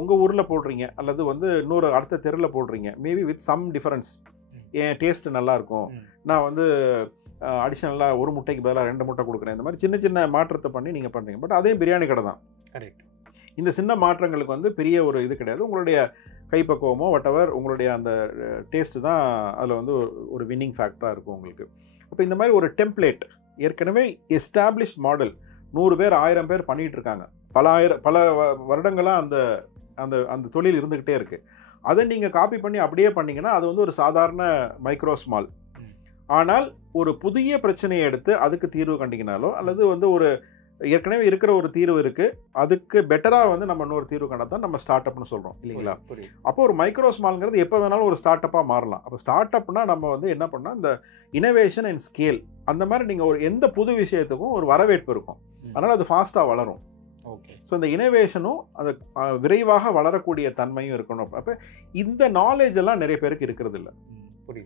உங்கள் ஊரில் போடுறீங்க அல்லது வந்து இன்னொரு அடுத்த தெருவில் போடுறீங்க, மேபி வித் சம் டிஃபரன்ஸ். என் டேஸ்ட்டு நல்லாயிருக்கும், நான் வந்து அடிஷ்னலாக ஒரு முட்டைக்கு பதிலாக 2 முட்டை கொடுக்குறேன், இந்த மாதிரி சின்ன சின்ன மாற்றத்தை பண்ணி நீங்கள் பண்ணுறீங்க. பட் அதே பிரியாணி கடை தான். கரெக்ட். இந்த சின்ன மாற்றங்களுக்கு வந்து பெரிய ஒரு இது கிடையாது. உங்களுடைய கைப்பக்குவமோ whatever உங்களுடைய அந்த டேஸ்ட்டு தான் அதில் வந்து ஒரு வின்னிங் ஃபேக்டராக இருக்கும் உங்களுக்கு. அப்போ இந்த மாதிரி ஒரு டெம்ப்ளேட் ஏற்கனவே எஸ்டாப்ளிஷ்ட் மாடல் 100 பேர் 1000 பேர் பண்ணிகிட்டு இருக்காங்க, பல வருடங்களாக அந்த அந்த அந்த தொழில் இருந்துக்கிட்டே இருக்குது. அதை நீங்கள் காப்பி பண்ணி அப்படியே பண்ணிங்கன்னா அது வந்து ஒரு சாதாரண மைக்ரோ ஸ்மால். ஆனால் ஒரு புதிய பிரச்சனையை எடுத்து அதுக்கு தீர்வு கண்டிங்கனாலோ அல்லது வந்து ஒரு ஏற்கனவே இருக்கிற ஒரு தீர்வு இருக்குது அதுக்கு பெட்டராக வந்து நம்ம இன்னொரு தீர்வு கண்டா தான் நம்ம ஸ்டார்ட் அப்னு சொல்கிறோம் இல்லைங்களா. அப்போ ஒரு மைக்ரோ ஸ்மால்ங்கிறது எப்போ வேணாலும் ஒரு ஸ்டார்ட் அப்பாக மாறலாம். அப்போ ஸ்டார்ட் அப்னா நம்ம வந்து என்ன பண்ணால் இந்த இனோவேஷன் அண்ட் ஸ்கேல் அந்த மாதிரி நீங்கள் ஒரு எந்த புது விஷயத்துக்கும் ஒரு வரவேற்பு இருக்கும், அதனால் அது ஃபாஸ்ட்டாக வளரும். ஓகே. ஸோ இந்த இனோவேஷனும் அது விரைவாக வளரக்கூடிய தன்மையும் இருக்கணும். அப்போ இந்த நாலேஜ் எல்லாம் நிறைய பேருக்கு இருக்கிறது இல்லை.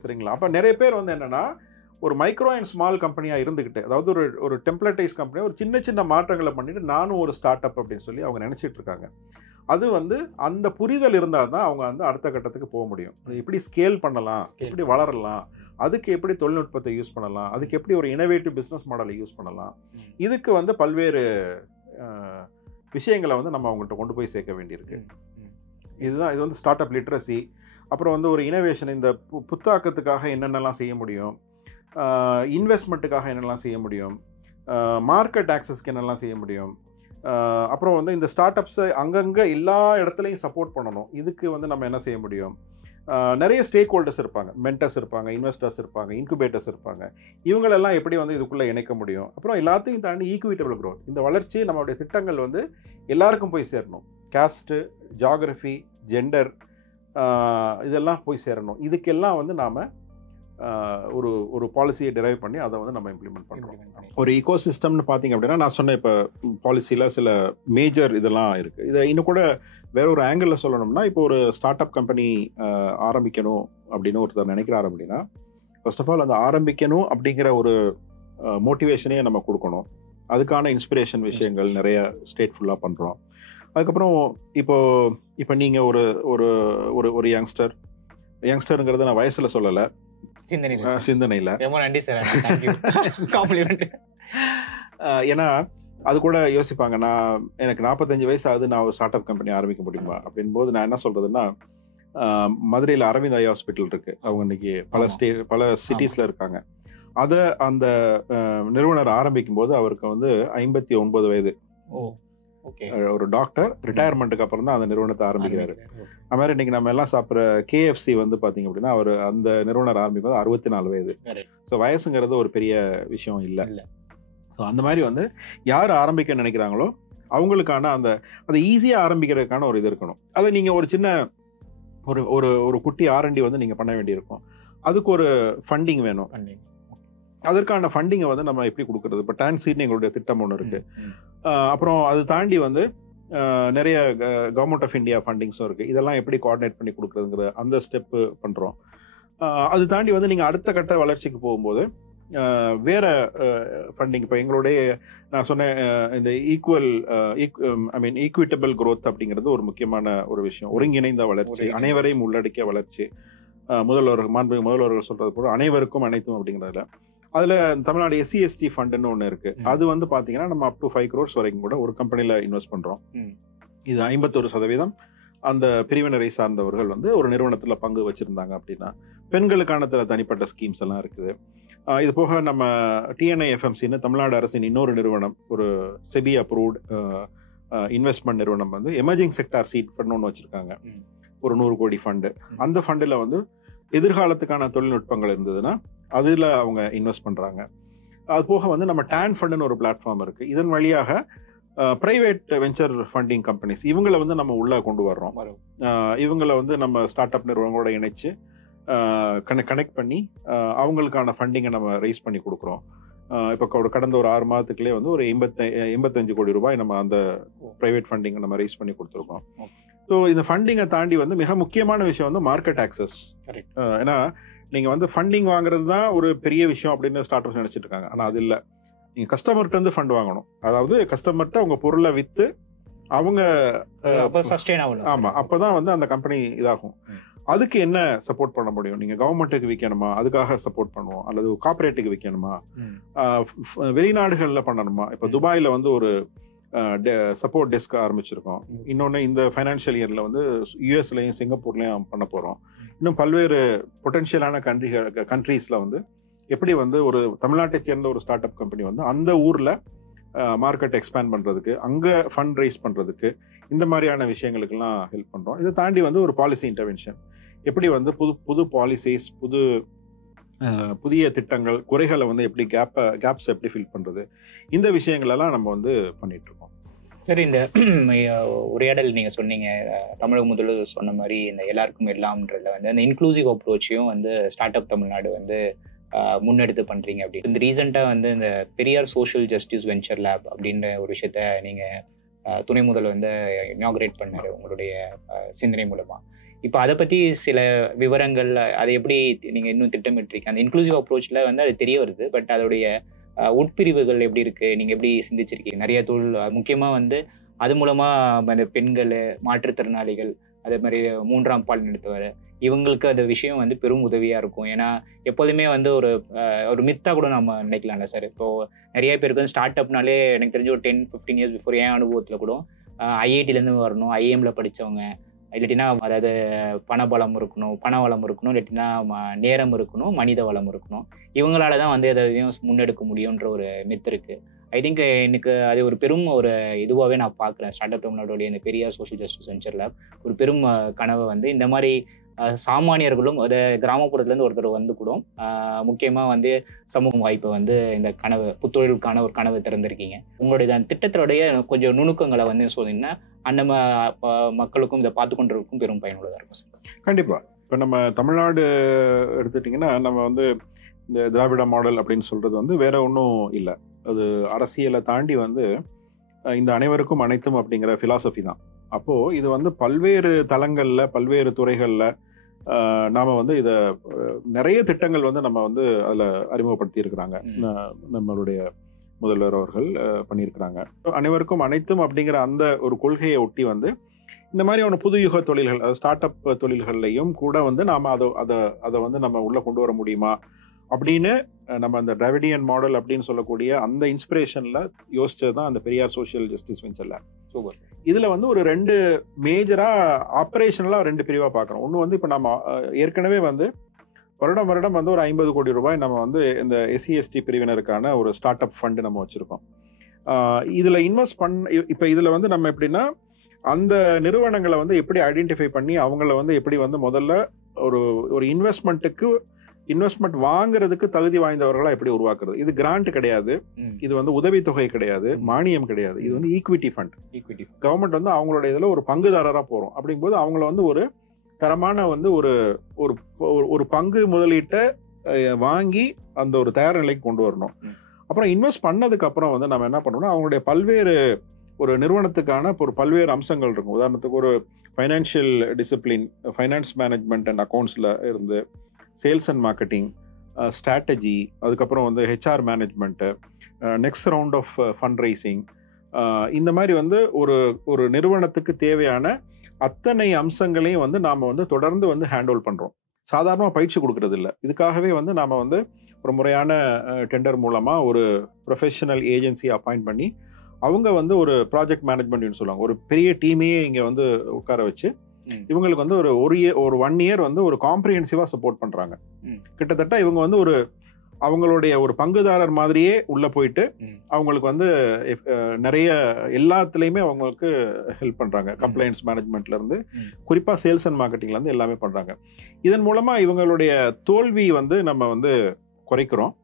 சரிங்களா. அப்போ நிறைய பேர் வந்து என்னென்னா ஒரு மைக்ரோ அண்ட் ஸ்மால் கம்பெனியாக இருந்துக்கிட்டு, அதாவது ஒரு டெம்ப்ளேட்டைஸ் கம்பெனியாக ஒரு சின்ன சின்ன மாற்றங்களை பண்ணிவிட்டு நானும் ஒரு ஸ்டார்ட் அப் அப்படின்னு சொல்லி அவங்க நினச்சிட்டு இருக்காங்க. அது வந்து அந்த புரிதல் இருந்தால் தான் அவங்க வந்து அடுத்த கட்டத்துக்கு போக முடியும். எப்படி ஸ்கேல் பண்ணலாம், எப்படி வளரலாம், அதுக்கு எப்படி தொழில்நுட்பத்தை யூஸ் பண்ணலாம், அதுக்கு எப்படி ஒரு இனோவேட்டிவ் பிஸ்னஸ் மாடலை யூஸ் பண்ணலாம், இதுக்கு வந்து பல்வேறு விஷயங்களை வந்து நம்ம அவங்கள்ட்ட கொண்டு போய் சேர்க்க வேண்டியிருக்கு. இதுதான் இது வந்து ஸ்டார்ட் அப் லிட்ரஸி. அப்புறம் வந்து ஒரு இனோவேஷன் இந்த புத்தாக்கத்துக்காக என்னென்னலாம் செய்ய முடியும், இன்வெஸ்ட்மெண்ட்டுக்காக என்னெல்லாம் செய்ய முடியும், மார்க்கெட் ஆக்சஸ்க்கு என்னெல்லாம் செய்ய முடியும், அப்புறம் வந்து இந்த ஸ்டார்ட் அப்ஸை அங்கங்கே எல்லா இடத்துலையும் சப்போர்ட் பண்ணணும், இதுக்கு வந்து நம்ம என்ன செய்ய முடியும். நிறைய ஸ்டேக் ஹோல்டர்ஸ் இருப்பாங்க, மென்டர்ஸ் இருப்பாங்க, இன்வெஸ்டர்ஸ் இருப்பாங்க, இன்குபேட்டர்ஸ் இருப்பாங்க, இவங்களெல்லாம் எப்படி வந்து இதுக்குள்ளே இணைக்க முடியும். அப்புறம் எல்லாத்தையும் தாண்டி ஈக்குவிட்டபிள் க்ரோத், இந்த வளர்ச்சி நம்மளுடைய திட்டங்கள் வந்து எல்லாருக்கும் போய் சேரணும். காஸ்ட்டு, ஜியாகிரஃபி, ஜெண்டர் இதெல்லாம் போய் சேரணும். இதுக்கெல்லாம் வந்து நாம் ஒரு பாலிசியை டிரைவ் பண்ணி அதை வந்து நம்ம இம்ப்ளிமெண்ட் பண்ணுறோம். ஒரு ஈகோ சிஸ்டம்னு பார்த்தீங்க அப்படின்னா நான் சொன்னேன் இப்போ பாலிசியில் சில மேஜர் இதெல்லாம் இருக்குது. இதை இன்னும் கூட வேற ஒரு ஆங்கிளில் சொல்லணும்னா, இப்போ ஒரு ஸ்டார்ட் அப் கம்பெனி ஆரம்பிக்கணும் அப்படின்னு ஒருத்தர் நினைக்கிறார் அப்படின்னா, ஃபர்ஸ்ட் ஆஃப் ஆல் அந்த ஆரம்பிக்கணும் அப்படிங்கிற ஒரு மோட்டிவேஷனே நம்ம கொடுக்கணும். அதுக்கான இன்ஸ்பிரேஷன் விஷயங்கள் நிறைய ஸ்டேட் ஃபுல்லாக பண்ணுறோம். அதுக்கப்புறம் இப்போ நீங்கள் ஒரு யங்ஸ்டருங்கிறத நான் வயசில் சொல்லலை, சிந்தனையில். ஏன்னா அது கூட யோசிப்பாங்க, எனக்கு 45 வயசு ஆகுது, நான் ஒரு ஸ்டார்ட் அப் கம்பெனி ஆரம்பிக்க முடியுமா அப்படின் போது நான் என்ன சொல்றதுன்னா, மதுரையில் அரவிந்த் ஐ ஹாஸ்பிட்டல் இருக்கு, அவங்க இன்னைக்கு பல சிட்டிஸ்ல இருக்காங்க. அதை அந்த நிறுவனர் ஆரம்பிக்கும் போது அவருக்கு வந்து 59 வயது. ஒரு டாக்டர் ரிட்டையர்மெண்ட்டுக்கு அப்புறம் தான் அந்த நிறுவனத்தை ஆரம்பிக்கிறாரு. அது மாதிரி இன்னைக்கு நம்ம எல்லாம் சாப்பிட்ற KFC வந்து பார்த்தீங்க அப்படின்னா அவர் அந்த நிறுவனர் ஆரம்பிக்கும் போது 64 வயது. ஸோ வயசுங்கிறது ஒரு பெரிய விஷயம் இல்லை. ஸோ அந்த மாதிரி வந்து யார் ஆரம்பிக்க நினைக்கிறாங்களோ அவங்களுக்கான அதை ஈஸியாக ஆரம்பிக்கிறதுக்கான ஒரு இது இருக்கணும். அதை நீங்கள் ஒரு சின்ன ஒரு குட்டி R&D வந்து நீங்கள் பண்ண வேண்டியிருக்கும். அதுக்கு ஒரு ஃபண்டிங் வேணும். அதற்கான ஃபண்டிங்கை வந்து நம்ம எப்படி கொடுக்கறது? இப்போ டான்சீட்னு எங்களுடைய திட்டம் ஒன்று இருக்குது. அப்புறம் அது தாண்டி வந்து நிறைய கவர்மெண்ட் ஆஃப் இந்தியா ஃபண்டிங்ஸும் இருக்குது. இதெல்லாம் எப்படி கோஆர்டினேட் பண்ணி கொடுக்குறதுங்கிற அந்த ஸ்டெப்பு பண்ணுறோம். அது தாண்டி வந்து நீங்கள் அடுத்த கட்ட வளர்ச்சிக்கு போகும்போது வேற ஃபண்டிங், இப்போ எங்களுடைய நான் சொன்னேன் இந்த ஈக்குவிட்டபிள் க்ரோத் அப்படிங்கிறது ஒரு முக்கியமான ஒரு விஷயம். ஒருங்கிணைந்த வளர்ச்சி, அனைவரையும் உள்ளடக்கிய வளர்ச்சி. மாண்புமிகு முதல்வர்கள் சொல்றது போல அனைவருக்கும் அனைத்தும் அப்படிங்கிறதுல அதில் தமிழ்நாடு SC/ST ஃபண்டுன்னு ஒன்று இருக்குது. அது வந்து பார்த்தீங்கன்னா நம்ம up to 5 crores வரைக்கும் கூட ஒரு கம்பெனியில் இன்வெஸ்ட் பண்ணுறோம். இது 51% அந்த பிரிவினரை சார்ந்தவர்கள் வந்து ஒரு நிறுவனத்தில் பங்கு வச்சுருந்தாங்க அப்படின்னா. பெண்களுக்கான தனிப்பட்ட ஸ்கீம்ஸ் எல்லாம் இருக்குது. இது போக நம்ம TNI-FMCன்னு தமிழ்நாடு அரசின் இன்னொரு நிறுவனம், ஒரு செபி அப்ரூவ்ட் இன்வெஸ்ட்மெண்ட் நிறுவனம் வந்து எமர்ஜிங் செக்டார் சீட் ஃபண்ட் ஒன்று வச்சுருக்காங்க, ஒரு 100 கோடி ஃபண்டு. அந்த ஃபண்டில் வந்து எதிர்காலத்துக்கான தொழில்நுட்பங்கள் இருந்ததுன்னா அதில் அவங்க இன்வெஸ்ட் பண்ணுறாங்க. அது போக வந்து நம்ம டேன் ஃபண்டுன்னு ஒரு பிளாட்ஃபார்ம் இருக்குது. இதன் வழியாக ப்ரைவேட் வெஞ்சர் ஃபண்டிங் கம்பெனிஸ் இவங்களை வந்து நம்ம உள்ளே கொண்டு வர்றோம். இவங்களை வந்து நம்ம ஸ்டார்ட் அப் நிறுவனங்களோட இணைச்சு கனெக்ட் பண்ணி அவங்களுக்கான ஃபண்டிங்கை நம்ம ரைஸ் பண்ணி கொடுக்குறோம். இப்போ கடந்த ஒரு 6 மாதத்துக்குள்ளே வந்து ஒரு 85 கோடி ரூபாய் நம்ம அந்த ப்ரைவேட் ஃபண்டிங் நம்ம ரைஸ் பண்ணி கொடுத்துருக்கோம். ஸோ இந்த ஃபண்டிங்கை தாண்டி வந்து மிக முக்கியமான விஷயம் வந்து மார்க்கெட் ஆக்சஸ். ஏன்னா நீங்கள் வந்து ஃபண்டிங் வாங்குறது தான் ஒரு பெரிய விஷயம் அப்படின்னு ஸ்டார்ட் அப்ஸ் நினச்சிட்டு இருக்காங்க. ஆனால் அது இல்லை. நீங்கள் கஸ்டமர்கிட்ட இருந்து ஃபண்ட் வாங்கணும். அதாவது கஸ்டமர்கிட்ட உங்கள் பொருளை விற்று அவங்க ஆமாம், அப்போ தான் வந்து அந்த கம்பெனி இதாகும். அதுக்கு என்ன சப்போர்ட் பண்ண முடியும்? நீங்கள் கவர்மெண்ட்டுக்கு விற்கணுமா? அதுக்காக சப்போர்ட் பண்ணுவோம். அல்லது கார்பரேட்டுக்கு விற்கணுமா? வெளிநாடுகளில் பண்ணணுமா? இப்போ துபாயில் வந்து ஒரு சப்போர்ட் டெஸ்க் ஆரம்பிச்சிருக்கோம். இன்னொன்று இந்த ஃபைனான்ஷியல் இயரில் வந்து யூஎஸ்லையும் சிங்கப்பூர்லையும் பண்ண போகிறோம். இன்னும் பல்வேறு பொட்டென்ஷியலான கண்ட்ரீஸில் வந்து எப்படி வந்து ஒரு தமிழ்நாட்டை சேர்ந்த ஒரு ஸ்டார்ட் அப் கம்பெனி வந்து அந்த ஊரில் மார்க்கெட் எக்ஸ்பேண்ட் பண்ணுறதுக்கு, அங்கே ஃபண்ட் ரைஸ் பண்ணுறதுக்கு, இந்த மாதிரியான விஷயங்களுக்கெல்லாம் ஹெல்ப் பண்ணுறோம். இதை தாண்டி வந்து ஒரு பாலிசி இன்டர்வென்ஷன், எப்படி வந்து புது பாலிசிஸ், புதிய திட்டங்கள், குறைகளை வந்து எப்படி கேப்ஸ் எப்படி ஃபில் பண்ணுறது, இந்த விஷயங்களெல்லாம் நம்ம வந்து பண்ணிகிட்ருக்கோம். சரி, இந்த உரையாடல் நீங்கள் சொன்னீங்க, தமிழக முதல்வர் சொன்ன மாதிரி இந்த எல்லாருக்கும் எல்லாம்ன்றதுல வந்து அந்த இன்க்ளூசிவ் அப்ரோச்சையும் வந்து ஸ்டார்ட் அப் தமிழ்நாடு வந்து முன்னெடுத்து பண்ணுறீங்க. அப்படி இந்த ரீசெண்டாக வந்து இந்த Periyar social justice venture lab அப்படின்ற ஒரு விஷயத்த நீங்கள் துணை முதல்வர் வந்து இனாகுரேட் பண்ணார் உங்களுடைய சிந்தனை மூலமாக. இப்போ அதை பற்றி சில விவரங்கள், அதை எப்படி நீங்கள் இன்னும் திட்டமிட்டிருக்கீங்க? அந்த இன்க்ளூசிவ் அப்ரோச்சில் வந்து அது தெரிய வருது, பட் அதோடைய உட்பிரிவுகள் எப்படி இருக்குது, நீங்கள் எப்படி சிந்திச்சிருக்கீங்க? நிறைய தொழில் முக்கியமாக வந்து அது மூலமாக அந்த பெண்கள், மாற்றுத்திறனாளிகள், அதே மாதிரி 3ஆம் பால் எடுத்தவர், இவங்களுக்கு அந்த விஷயம் வந்து பெரும் உதவியாக இருக்கும். ஏன்னா எப்போதுமே வந்து ஒரு மித்தாக கூட நம்ம நினைக்கலாம்ல சார். இப்போது நிறைய பேருக்கு வந்து ஸ்டார்ட் அப்னாலே எனக்கு தெரிஞ்ச ஒரு 10-15 இயர்ஸ் பிஃபோர் என் அனுபவத்தில் கூட ஐஐடிலேருந்து வரணும், ஐஎம்ல படித்தவங்க, இல்லாட்டினா அதாவது பண வளம் இருக்கணும், இல்லாட்டினா நேரம் இருக்கணும், மனித வளம் இருக்கணும், இவங்களால தான் வந்து எதையும் முன்னெடுக்க முடியுன்ற ஒரு மித் இருக்குது. ஐ திங்க் எனக்கு அது ஒரு பெரும் ஒரு இதுவாகவே நான் பார்க்குறேன். ஸ்டார்ட் அப் தமிழ்நாடுடைய இந்த Periyar social justice venture lab ஒரு பெரும் கனவை வந்து இந்த மாதிரி சாமானியர்களும் அதை கிராமப்புறத்துலேருந்து ஒருத்தர் வந்து கூட முக்கியமாக வந்து சமூக வாய்ப்பை வந்து இந்த கனவு புத்தொழிலுக்கான ஒரு கனவு திறந்திருக்கீங்க. உங்களுடைய திட்டத்தோடைய கொஞ்சம் நுணுக்கங்களை வந்து சொன்னீங்கன்னா அந்த மக்களுக்கும் இதை பார்த்து கொண்டிருக்கும் பெரும் பயனுள்ளதாக இருக்கும் சார். கண்டிப்பாக. இப்போ நம்ம தமிழ்நாடு எடுத்துட்டிங்கன்னா நம்ம வந்து இந்த திராவிட மாடல் அப்படின்னு சொல்கிறது வந்து வேற ஒன்றும் இல்லை. அது அரசியலை தாண்டி வந்து இந்த அனைவருக்கும் அனைத்தும் அப்படிங்கிற ஃபிலாசபி தான். அப்போது இது வந்து பல்வேறு தளங்களில், பல்வேறு துறைகளில் நாம் வந்து இதை நிறைய திட்டங்கள் வந்து நம்ம வந்து அதில் அறிமுகப்படுத்தி இருக்கிறாங்க. நம்மளுடைய முதல்வர் அவர்கள் பண்ணியிருக்கிறாங்க. அனைவருக்கும் அனைத்தும் அப்படிங்கிற அந்த ஒரு கொள்கையை ஒட்டி வந்து இந்த மாதிரியான புது யுக தொழில்கள், அதாவது ஸ்டார்ட் அப் தொழில்கள்லையும் கூட வந்து நாம் அதை வந்து நம்ம உள்ளே கொண்டு வர முடியுமா அப்படின்னு நம்ம அந்த டிராவிடியன் மாடல் அப்படின்னு சொல்லக்கூடிய அந்த இன்ஸ்பிரேஷனில் யோசிச்சது தான் அந்த Periyar social justice venture lab. Super. இதில் வந்து ஒரு 2 மேஜராக ஆப்ரேஷனலாக 2 பிரிவாக பார்க்குறோம். ஒன்று வந்து இப்போ நம்ம ஏற்கனவே வந்து வருடம் வந்து ஒரு 50 கோடி ரூபாய் நம்ம வந்து இந்த SC/ST பிரிவினருக்கான ஒரு ஸ்டார்ட் அப் ஃபண்டு நம்ம வச்சுருக்கோம். இதில் இன்வெஸ்ட் இப்போ இதில் வந்து நம்ம எப்படின்னா அந்த நிறுவனங்களை வந்து எப்படி ஐடென்டிஃபை பண்ணி அவங்கள வந்து எப்படி வந்து முதல்ல ஒரு இன்வெஸ்ட்மெண்ட் வாங்குறதுக்கு தகுதி வாய்ந்தவர்களா எப்படி உருவாக்குறது. இது கிராண்ட் கிடையாது, இது வந்து உதவித்தொகை கிடையாது, மானியம் கிடையாது, இது வந்து ஈக்விட்டி ஃபண்ட். கவர்மெண்ட் வந்து அவங்களோட இதில் ஒரு பங்குதாரராக போகிறோம். அப்படிங்கும்போது அவங்கள வந்து ஒரு தரமான வந்து ஒரு பங்கு முதலீட்டை வாங்கி அந்த ஒரு தயார் நிலைக்கு கொண்டு வரணும். அப்புறம் இன்வெஸ்ட் பண்ணதுக்கு அப்புறம் வந்து நம்ம என்ன பண்ணணும்னா அவங்களுடைய பல்வேறு ஒரு நிறுவனத்துக்கான ஒரு பல்வேறு அம்சங்கள் இருக்கும். உதாரணத்துக்கு ஒரு financial discipline, finance management and அக்கௌண்ட்ஸில் இருந்து சேல்ஸ் அண்ட் மார்க்கெட்டிங், ஸ்ட்ராட்டஜி, அதுக்கப்புறம் வந்து HR management, next round of fund raising, இந்த மாதிரி வந்து ஒரு நிறுவனத்துக்கு தேவையான அத்தனை அம்சங்களையும் வந்து நாம் வந்து தொடர்ந்து வந்து ஹேண்ட்ஓல் பண்ணுறோம். சாதாரணமாக பயிற்சி கொடுக்கறது இல்லை. இதுக்காகவே வந்து நாம் வந்து ஒரு முறையான டெண்டர் மூலமாக ஒரு ப்ரொஃபஷனல் ஏஜென்சியை அப்பாயிண்ட் பண்ணி அவங்க வந்து ஒரு ப்ராஜெக்ட் மேனேஜ்மெண்ட்னு சொல்லுவாங்க, ஒரு பெரிய டீமையே இங்கே வந்து உட்கார வச்சு இவங்களுக்கு வந்து ஒரு 1 இயர் வந்து ஒரு காம்ப்ரிஹென்சிவா சப்போர்ட் பண்றாங்க. கிட்டத்தட்ட இவங்க வந்து அவங்களுடைய ஒரு பங்குதாரர் மாதிரியே உள்ள போயிட்டு அவங்களுக்கு வந்து நிறைய எல்லாத்துலயுமே அவங்களுக்கு ஹெல்ப் பண்றாங்க. கம்ப்ளைண்ட்ஸ் மேனேஜ்மெண்ட்ல இருந்து குறிப்பா சேல்ஸ் அண்ட் மார்க்கெட்டிங்ல இருந்து எல்லாமே பண்றாங்க. இதன் மூலமா இவங்களுடைய தோல்வி வந்து நம்ம வந்து குறைக்கிறோம்.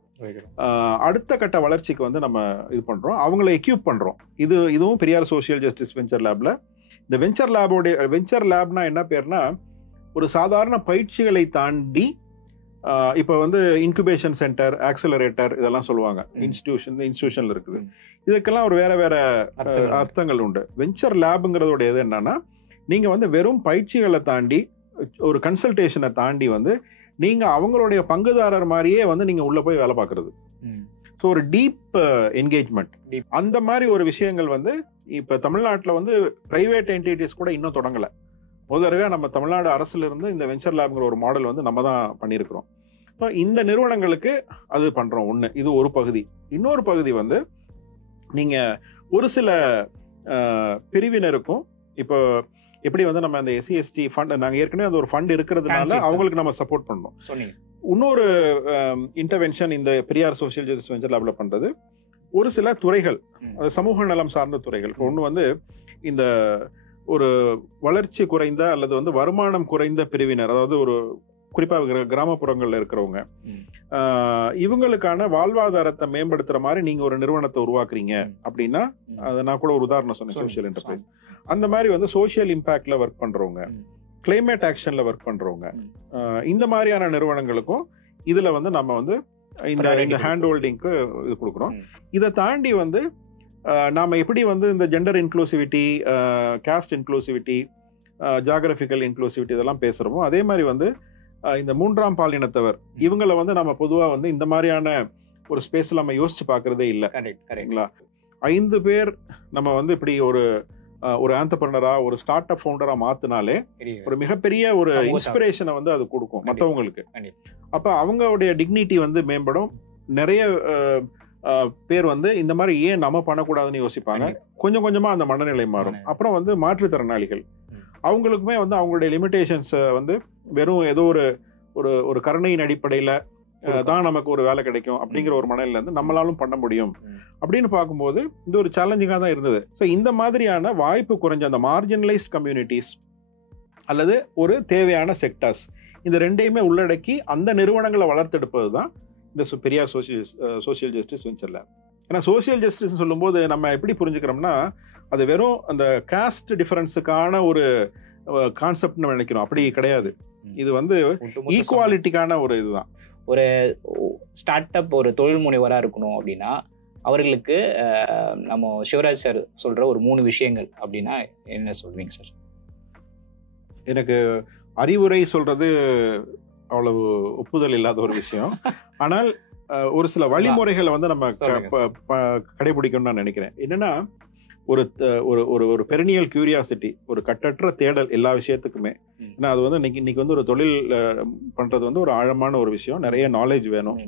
அடுத்த கட்ட வளர்ச்சிக்கு வந்து நம்ம இது பண்றோம், அவங்களை எக்யூப் பண்றோம். இதுவும் பெரியார் சோஷியல் ஜஸ்டிஸ் வெஞ்சர் லேப்ல. இந்த வெஞ்சர் லேப்னா என்ன பேர்னா ஒரு சாதாரண பயிற்சிகளை தாண்டி இப்போ வந்து இன்குபேஷன் சென்டர், ஆக்சலரேட்டர் இதெல்லாம் சொல்லுவாங்க. இன்ஸ்டிடியூஷன்ல இருக்குது. இதுக்கெல்லாம் ஒரு வேற வேற அர்த்தங்கள் உண்டு. வெஞ்சர் லேபுங்கிறதோட எது என்னன்னா, நீங்க வந்து வெறும் பயிற்சிகளை தாண்டி ஒரு கன்சல்டேஷனை தாண்டி வந்து நீங்க அவங்களுடைய பங்குதாரர் மாதிரியே வந்து நீங்க உள்ள போய் வேலை பார்க்கறது. ஸோ ஒரு டீப் என்கேஜ்மெண்ட், அந்த மாதிரி ஒரு விஷயங்கள் வந்து இப்போ தமிழ்நாட்டில் வந்து பிரைவேட் என்டிட்டிஸ் கூட இன்னும் தொடங்கலை. முதல்வரையாக நம்ம தமிழ்நாடு அரசுல இருந்து இந்த வெஞ்சர் லேப்ங்கிற ஒரு மாடல் வந்து நம்ம தான் பண்ணியிருக்கிறோம். ஸோ இந்த நிறுவனங்களுக்கு அது பண்ணுறோம். ஒன்று, இது ஒரு பகுதி. இன்னொரு பகுதி வந்து நீங்கள் ஒரு சில பிரிவினருக்கும் இப்போ எப்படி வந்து நம்ம அந்த SC/ST ஃபண்ட், நாங்கள் ஏற்கனவே அந்த ஒரு ஃபண்ட் இருக்கிறதுனால அவங்களுக்கு நம்ம சப்போர்ட் பண்ணோம். இன்னொரு இன்டர்வென்ஷன் இந்த பெரியார் சோஷியல் ஜஸ்டிஸ் வெஞ்சர் லேப்ல பண்றது ஒரு சில துறைகள், அது சமூக நலம் சார்ந்த துறைகள். ஒன்று வந்து இந்த ஒரு வளர்ச்சி குறைந்த அல்லது வந்து வருமானம் குறைந்த பிரிவினர், அதாவது ஒரு குறிப்பாக கிராமப்புறங்கள்ல இருக்கிறவங்க, இவங்களுக்கான வாழ்வாதாரத்தை மேம்படுத்துற மாதிரி நீங்க ஒரு நிறுவனத்தை உருவாக்குறீங்க அப்படின்னா, அதை நான் கூட ஒரு உதாரணம் சொன்னேன், சோஷியல் என்டர்பிரைஸ். அந்த மாதிரி வந்து சோஷியல் இம்பாக்ட்ல ஒர்க் பண்றவங்க, கிளைமேட் ஆக்ஷன்ல ஒர்க் பண்றவங்க, இந்த மாதிரியான நிறுவனங்களுக்கும் இதுல வந்து நம்ம வந்து இந்த ஹேண்ட் ஹோல்டிங்க்கு இது கொடுக்குறோம். இதை தாண்டி வந்து நாம எப்படி வந்து இந்த gender inclusivity, cost inclusivity, geographical inclusivity இதெல்லாம் பேசுறோமோ, அதே மாதிரி வந்து இந்த மூன்றாம் பாலினத்தவர் இவங்களை வந்து நம்ம பொதுவா வந்து இந்த மாதிரியான ஒரு ஸ்பேஸ்ல நம்ம யோசிச்சு பார்க்கறதே இல்லை. கரெக்டுங்களா? 5 பேர் நம்ம வந்து இப்படி ஒரு ஆண்டர்பிரனரா, ஒரு ஸ்டார்ட் அப் ஃபவுண்டரா மாத்தினாலே ஒரு மிகப்பெரிய ஒரு இன்ஸ்பிரேஷனை வந்து அது கொடுக்கும் மற்றவங்களுக்கு. அப்ப அவங்களுடைய டிக்னிட்டி வந்து மேம்படும். நிறைய பேர் வந்து இந்த மாதிரி ஏன் நம்ம பண்ணக்கூடாதுன்னு யோசிப்பாங்க. கொஞ்சம் கொஞ்சமா அந்த மனநிலை மாறும். அப்புறம் வந்து மாற்றுத்திறனாளிகள், அவங்களுக்குமே வந்து அவங்களுடைய லிமிடேஷன்ஸ் வந்து வெறும் ஏதோ ஒரு கருணையின் அடிப்படையில தான் நமக்கு ஒரு வேலை கிடைக்கும் அப்படிங்கிற ஒரு மனநிலை வந்து நம்மளாலும் பண்ண முடியும் அப்படின்னு பார்க்கும்போது இது ஒரு சேலஞ்சிங்காக தான் இருந்தது. ஸோ இந்த மாதிரியான வாய்ப்பு குறைஞ்ச அந்த மார்ஜினலைஸ்ட் கம்யூனிட்டிஸ் அல்லது ஒரு தேவையான செக்டர்ஸ், இந்த ரெண்டையுமே உள்ளடக்கி அந்த நிறுவனங்களை வளர்த்தெடுப்பது தான் இந்த Periyar social justice venture lab. ஏன்னா சோஷியல் ஜஸ்டிஸ் சொல்லும்போது நம்ம எப்படி புரிஞ்சுக்கிறோம்னா, அது வெறும் அந்த காஸ்ட் டிஃபரன்ஸுக்கான ஒரு கான்செப்ட்னு நினைக்கிறோம். அப்படி கிடையாது. இது வந்து ஈக்குவாலிட்டிக்கான ஒரு இதுதான். ஒரு ஸ்டார்ட் அப் ஒரு தொழில் முனைவராக இருக்கணும் அப்படின்னா அவர்களுக்கு நம்ம சிவராஜ் சார் சொல்ற ஒரு 3 விஷயங்கள் அப்படின்னா என்ன சொல்வீங்க சார்? எனக்கு அறிவுரை சொல்றது அவ்வளவு ஒப்புதல் இல்லாத ஒரு விஷயம். ஆனால் ஒரு சில வழிமுறைகளை வந்து நம்ம கடைபிடிக்கணும்னு நான் நினைக்கிறேன். என்னன்னா, ஒரு பெரினியல் கியூரியாசிட்டி, ஒரு கட்டற்ற தேடல் எல்லா விஷயத்துக்குமே. ஏன்னா அது வந்து இன்னைக்கு வந்து ஒரு தொழில் பண்றது வந்து ஒரு ஆழமான ஒரு விஷயம், நிறைய நாலேஜ் வேணும்.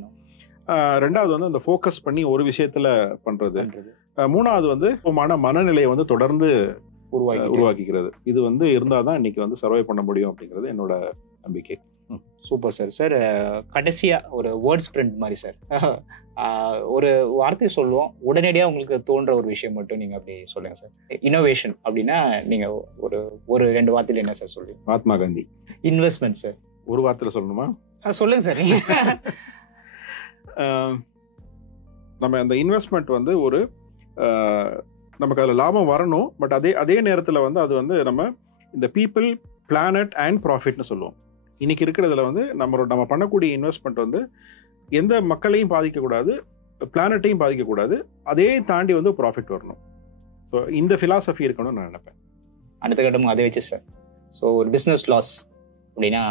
2வது வந்து அந்த ஃபோக்கஸ் பண்ணி ஒரு விஷயத்துல பண்றது. 3வது வந்து மனநிலையை வந்து தொடர்ந்து உருவாக்கிக்கிறது. இது வந்து இருந்தாதான் இன்னைக்கு வந்து சர்வை பண்ண முடியும் அப்படிங்கிறது என்னோட நம்பிக்கை. Super sir. சார் கடைசியா ஒரு வேர்ட் ஸ்பிரிண்ட் மாதிரி சார், ஒரு வார்த்தை சொல்லுவோம், உடனடியாக உங்களுக்கு தோன்ற ஒரு விஷயம் மட்டும் நீங்க அப்படி சொல்லுங்க சார். இனோவேஷன் அப்படின்னா நீங்க ஒரு 2 வார்த்தையில என்ன சார் சொல்லுவீங்க? மகாத்மா காந்தி. இன்வெஸ்ட்மெண்ட் சார் ஒரு வார்த்தையில சொல்லணுமா? சொல்லுங்க சார். நம்ம அந்த இன்வெஸ்ட்மெண்ட் வந்து நமக்கு அதில் லாபம் வரணும். பட் அதே நேரத்தில் வந்து அது வந்து நம்ம இந்த பீப்புள், பிளானட் அண்ட் ப்ராஃபிட்னு சொல்லுவோம். இன்னைக்கு இருக்கிறதுல வந்து நம்ம பண்ணக்கூடிய இன்வெஸ்ட்மெண்ட் வந்து எந்த மக்களையும் பாதிக்கக்கூடாது, பிளானட்டையும் பாதிக்கக்கூடாது, அதே தாண்டி வந்து ப்ராஃபிட் வரணும். ஸோ இந்த ஃபிலாசபி இருக்கணும்னு நான் நினைப்பேன். அடுத்த கட்டமும் அதை வச்சு சார், ஸோ ஒரு பிஸ்னஸ் லாஸ் அப்படின்னா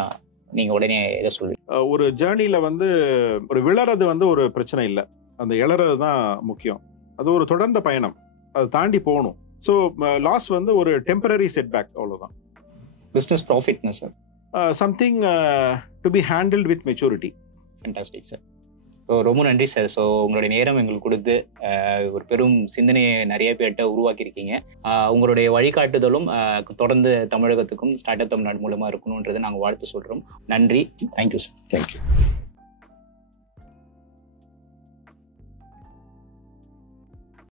நீங்கள் உடனே எதை சொல்லுவீங்க? ஒரு ஜேர்னியில் வந்து ஒரு விழறது வந்து ஒரு பிரச்சனை இல்லை, அந்த இழறது தான் முக்கியம். அது ஒரு தொடர்ந்த பயணம், அதை தாண்டி போகணும். ஸோ லாஸ் வந்து ஒரு டெம்பரரி செட்பேக், அவ்வளோதான். பிஸ்னஸ் ப்ராஃபிட்னா sir something to be handled with maturity. Fantastic sir. So ரொம்ப நன்றி சார். ஸோ உங்களுடைய நேரம் எங்களுக்கு கொடுத்து ஒரு பெரும் சிந்தனையை நிறைய பேர்கிட்ட உருவாக்கியிருக்கீங்க. உங்களுடைய வழிகாட்டுதலும் தொடர்ந்து தமிழகத்துக்கும் ஸ்டார்ட் அப் தமிழ்நாடு மூலமாக இருக்கணுன்றதை நாங்கள் வாழ்த்து சொல்கிறோம். நன்றி. Thank you sir. தேங்க்யூ.